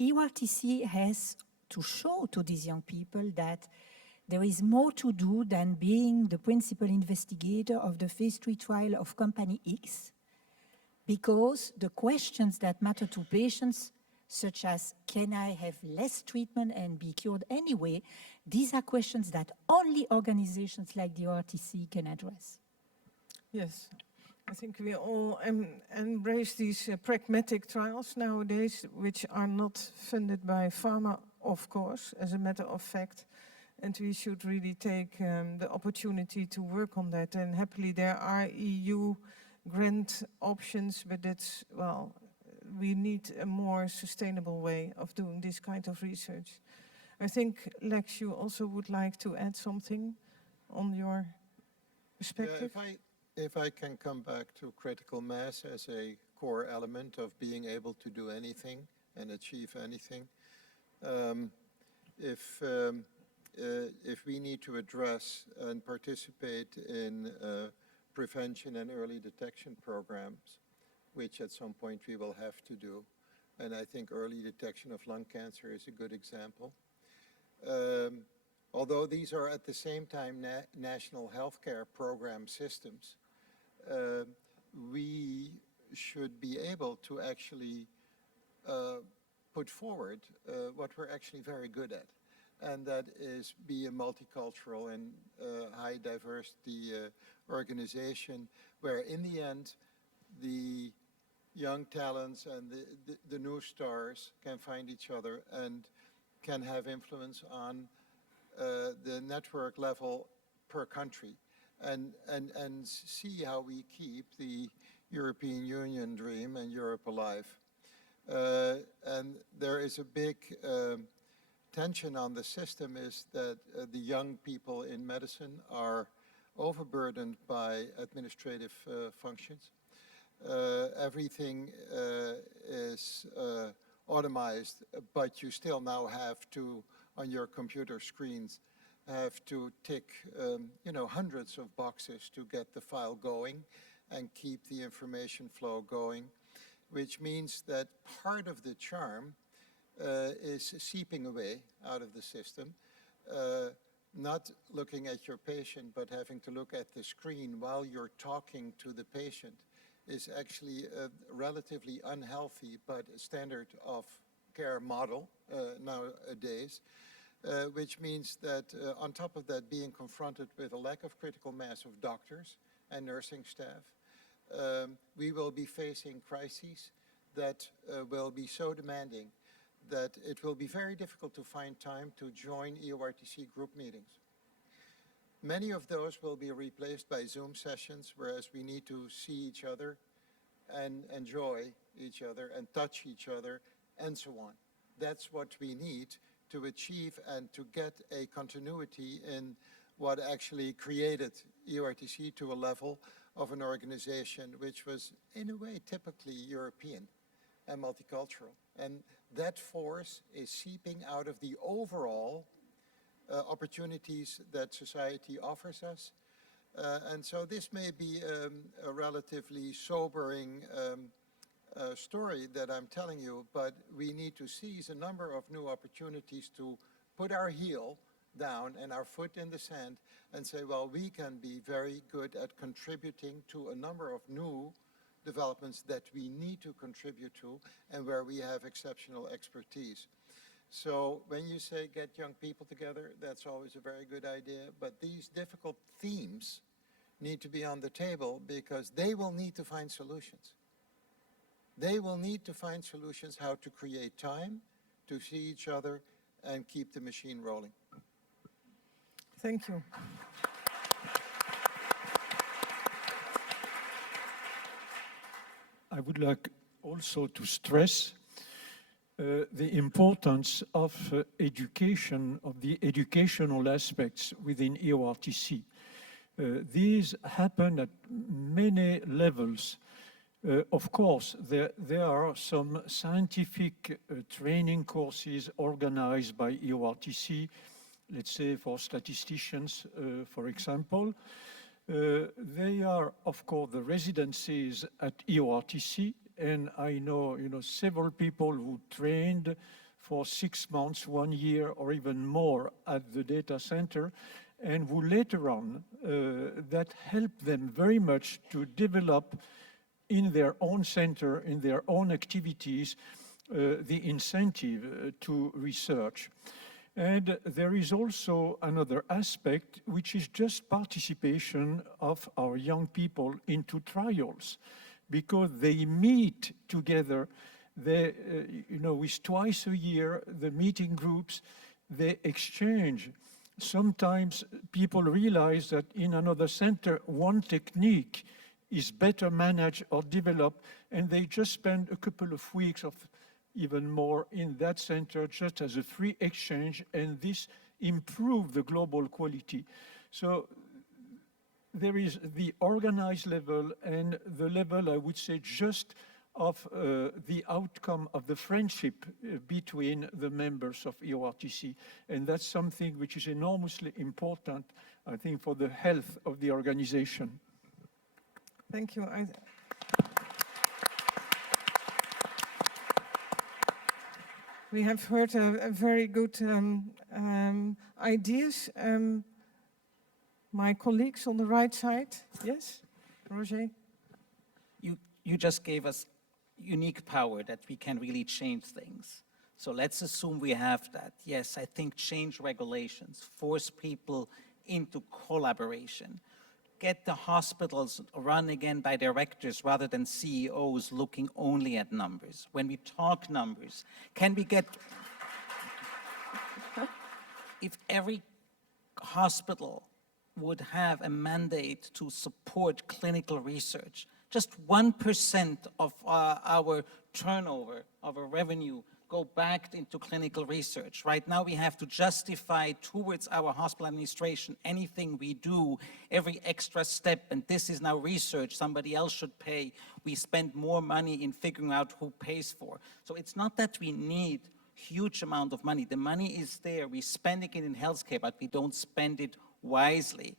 EORTC has to show to these young people that there is more to do than being the principal investigator of the phase 3 trial of Company X, because the questions that matter to patients, such as, can I have less treatment and be cured anyway, these are questions that only organizations like the EORTC can address. Yes, I think we all embrace these pragmatic trials nowadays, which are not funded by pharma, of course, as a matter of fact. And we should really take the opportunity to work on that. And happily there are EU grant options, but that's, we need a more sustainable way of doing this kind of research. I think, Lex, you also would like to add something on your perspective? Yeah, if I can come back to critical mass as a core element of being able to do anything and achieve anything, if we need to address and participate in prevention and early detection programs, which at some point we will have to do, and I think early detection of lung cancer is a good example. Although these are at the same time national healthcare program systems, we should be able to actually put forward what we're actually very good at. And that is be a multicultural and high diversity organization where in the end the young talents and the new stars can find each other and can have influence on the network level per country and see how we keep the European Union dream and Europe alive. And there is a big tension on the system is that the young people in medicine are overburdened by administrative functions. Everything is automized, but you still now have to, on your computer screens, have to tick hundreds of boxes to get the file going. and keep the information flow going, which means that part of the charm is seeping away out of the system, not looking at your patient, but having to look at the screen while you're talking to the patient is actually a relatively unhealthy but standard of care model nowadays, which means that on top of that, being confronted with a lack of critical mass of doctors and nursing staff, we will be facing crises that will be so demanding that it will be very difficult to find time to join EORTC group meetings. Many of those will be replaced by Zoom sessions, whereas we need to see each other and enjoy each other and touch each other and so on. That's what we need to achieve and to get a continuity in what actually created EORTC to a level of an organization which was, in a way, typically European and multicultural. And that force is seeping out of the overall opportunities that society offers us. And so this may be a relatively sobering story that I'm telling you, but we need to seize a number of new opportunities to put our heel down and our foot in the sand and say, well, we can be very good at contributing to a number of new developments that we need to contribute to and where we have exceptional expertise. So when you say get young people together, that's always a very good idea, but these difficult themes need to be on the table because they will need to find solutions. They will need to find solutions how to create time, to see each other, and keep the machine rolling. Thank you. I would like also to stress the importance of education, of the educational aspects within EORTC. These happen at many levels. Of course, there are some scientific training courses organized by EORTC, let's say for statisticians, for example. They are, of course, the residencies at EORTC, and I know, several people who trained for 6 months, 1 year, or even more at the data center, and who later on, that helped them very much to develop in their own center, in their own activities, the incentive to research. And there is also another aspect, which is just participation of our young people into trials, because they meet together. They, with twice a year, the meeting groups, they exchange. Sometimes people realize that in another center, one technique is better managed or developed, and they just spend a couple of weeks of even more in that center just as a free exchange, and this improves the global quality. So there is the organized level and the level, I would say, just of the outcome of the friendship between the members of EORTC. And that's something which is enormously important, I think, for the health of the organization. Thank you. We have heard a very good ideas. My colleagues on the right side, yes, Roger? You just gave us unique power that we can really change things. So let's assume we have that. Yes, I think change regulations, force people into collaboration, get the hospitals run again by directors rather than CEOs looking only at numbers. When we talk numbers, can we get, if every hospital would have a mandate to support clinical research, just 1% of our turnover, of our revenue, go back into clinical research. Right now we have to justify towards our hospital administration anything we do, every extra step, and this is now research, somebody else should pay. We spend more money in figuring out who pays for. So it's not that we need huge amount of money. The money is there, we're spending it in healthcare, but we don't spend it wisely.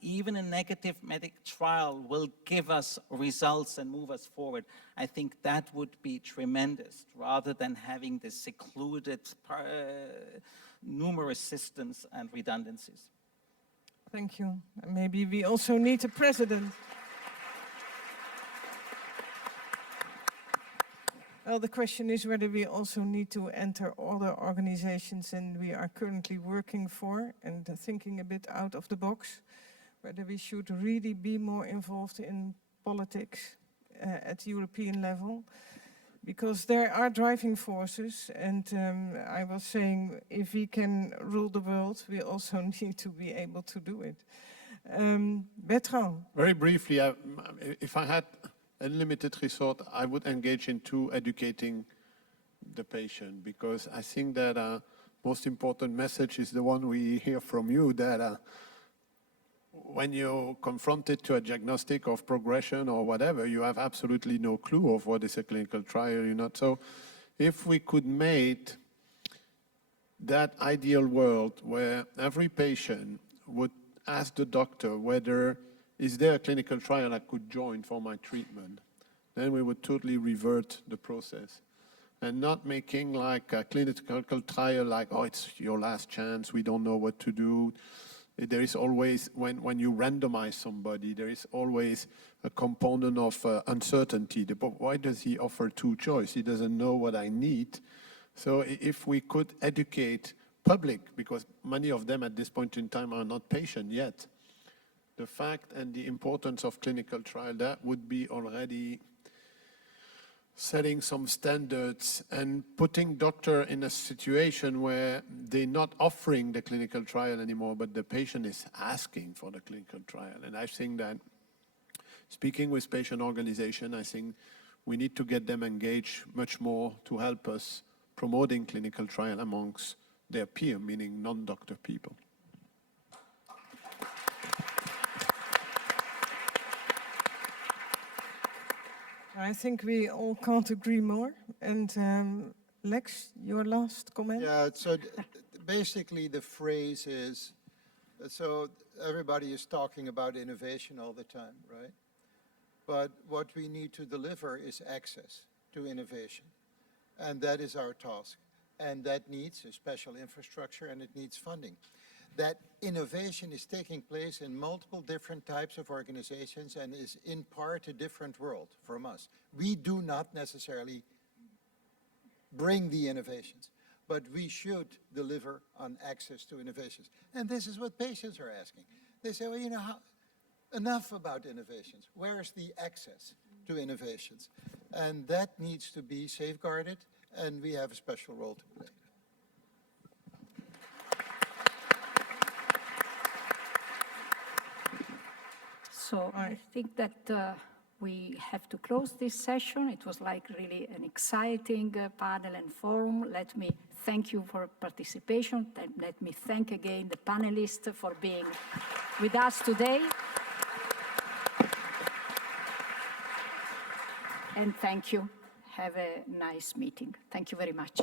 Even a negative medical trial will give us results and move us forward. I think that would be tremendous, rather than having this secluded numerous systems and redundancies. Thank you. And maybe we also need a president. Well, the question is whether we also need to enter other organizations and we are currently working for and thinking a bit out of the box, whether we should really be more involved in politics at European level, because there are driving forces. And I was saying, if we can rule the world, we also need to be able to do it. Bertrand. Very briefly, if I had unlimited resource, I would engage into educating the patient, because I think that most important message is the one we hear from you, that when you're confronted to a diagnostic of progression or whatever, you have absolutely no clue of what is a clinical trial, So if we could make that ideal world where every patient would ask the doctor whether is there a clinical trial I could join for my treatment, then we would totally revert the process. And not making like a clinical trial like, oh, it's your last chance, we don't know what to do. There is always, when you randomize somebody, there is always a component of uncertainty. But why does he offer two choices? He doesn't know what I need. So if we could educate public, because many of them at this point in time are not patient yet, the fact and the importance of clinical trial, that would be already setting some standards and putting doctor in a situation where they're not offering the clinical trial anymore, but the patient is asking for the clinical trial. And I think that speaking with patient organization, I think we need to get them engaged much more to help us promoting clinical trial amongst their peer, meaning non-doctor people. I think we all can't agree more. And Lex, your last comment? Yeah, so basically the phrase is, so everybody is talking about innovation all the time, right? But what we need to deliver is access to innovation. And that is our task. And that needs a special infrastructure and it needs funding. That innovation is taking place in multiple different types of organizations and is in part a different world from us. We do not necessarily bring the innovations, but we should deliver on access to innovations. And this is what patients are asking. They say, well, enough about innovations. Where's the access to innovations? And that needs to be safeguarded, and we have a special role to play. So I think that we have to close this session. It was like really an exciting panel and forum. Let me thank you for participation. Let me thank again the panelists for being with us today. And thank you. Have a nice meeting. Thank you very much.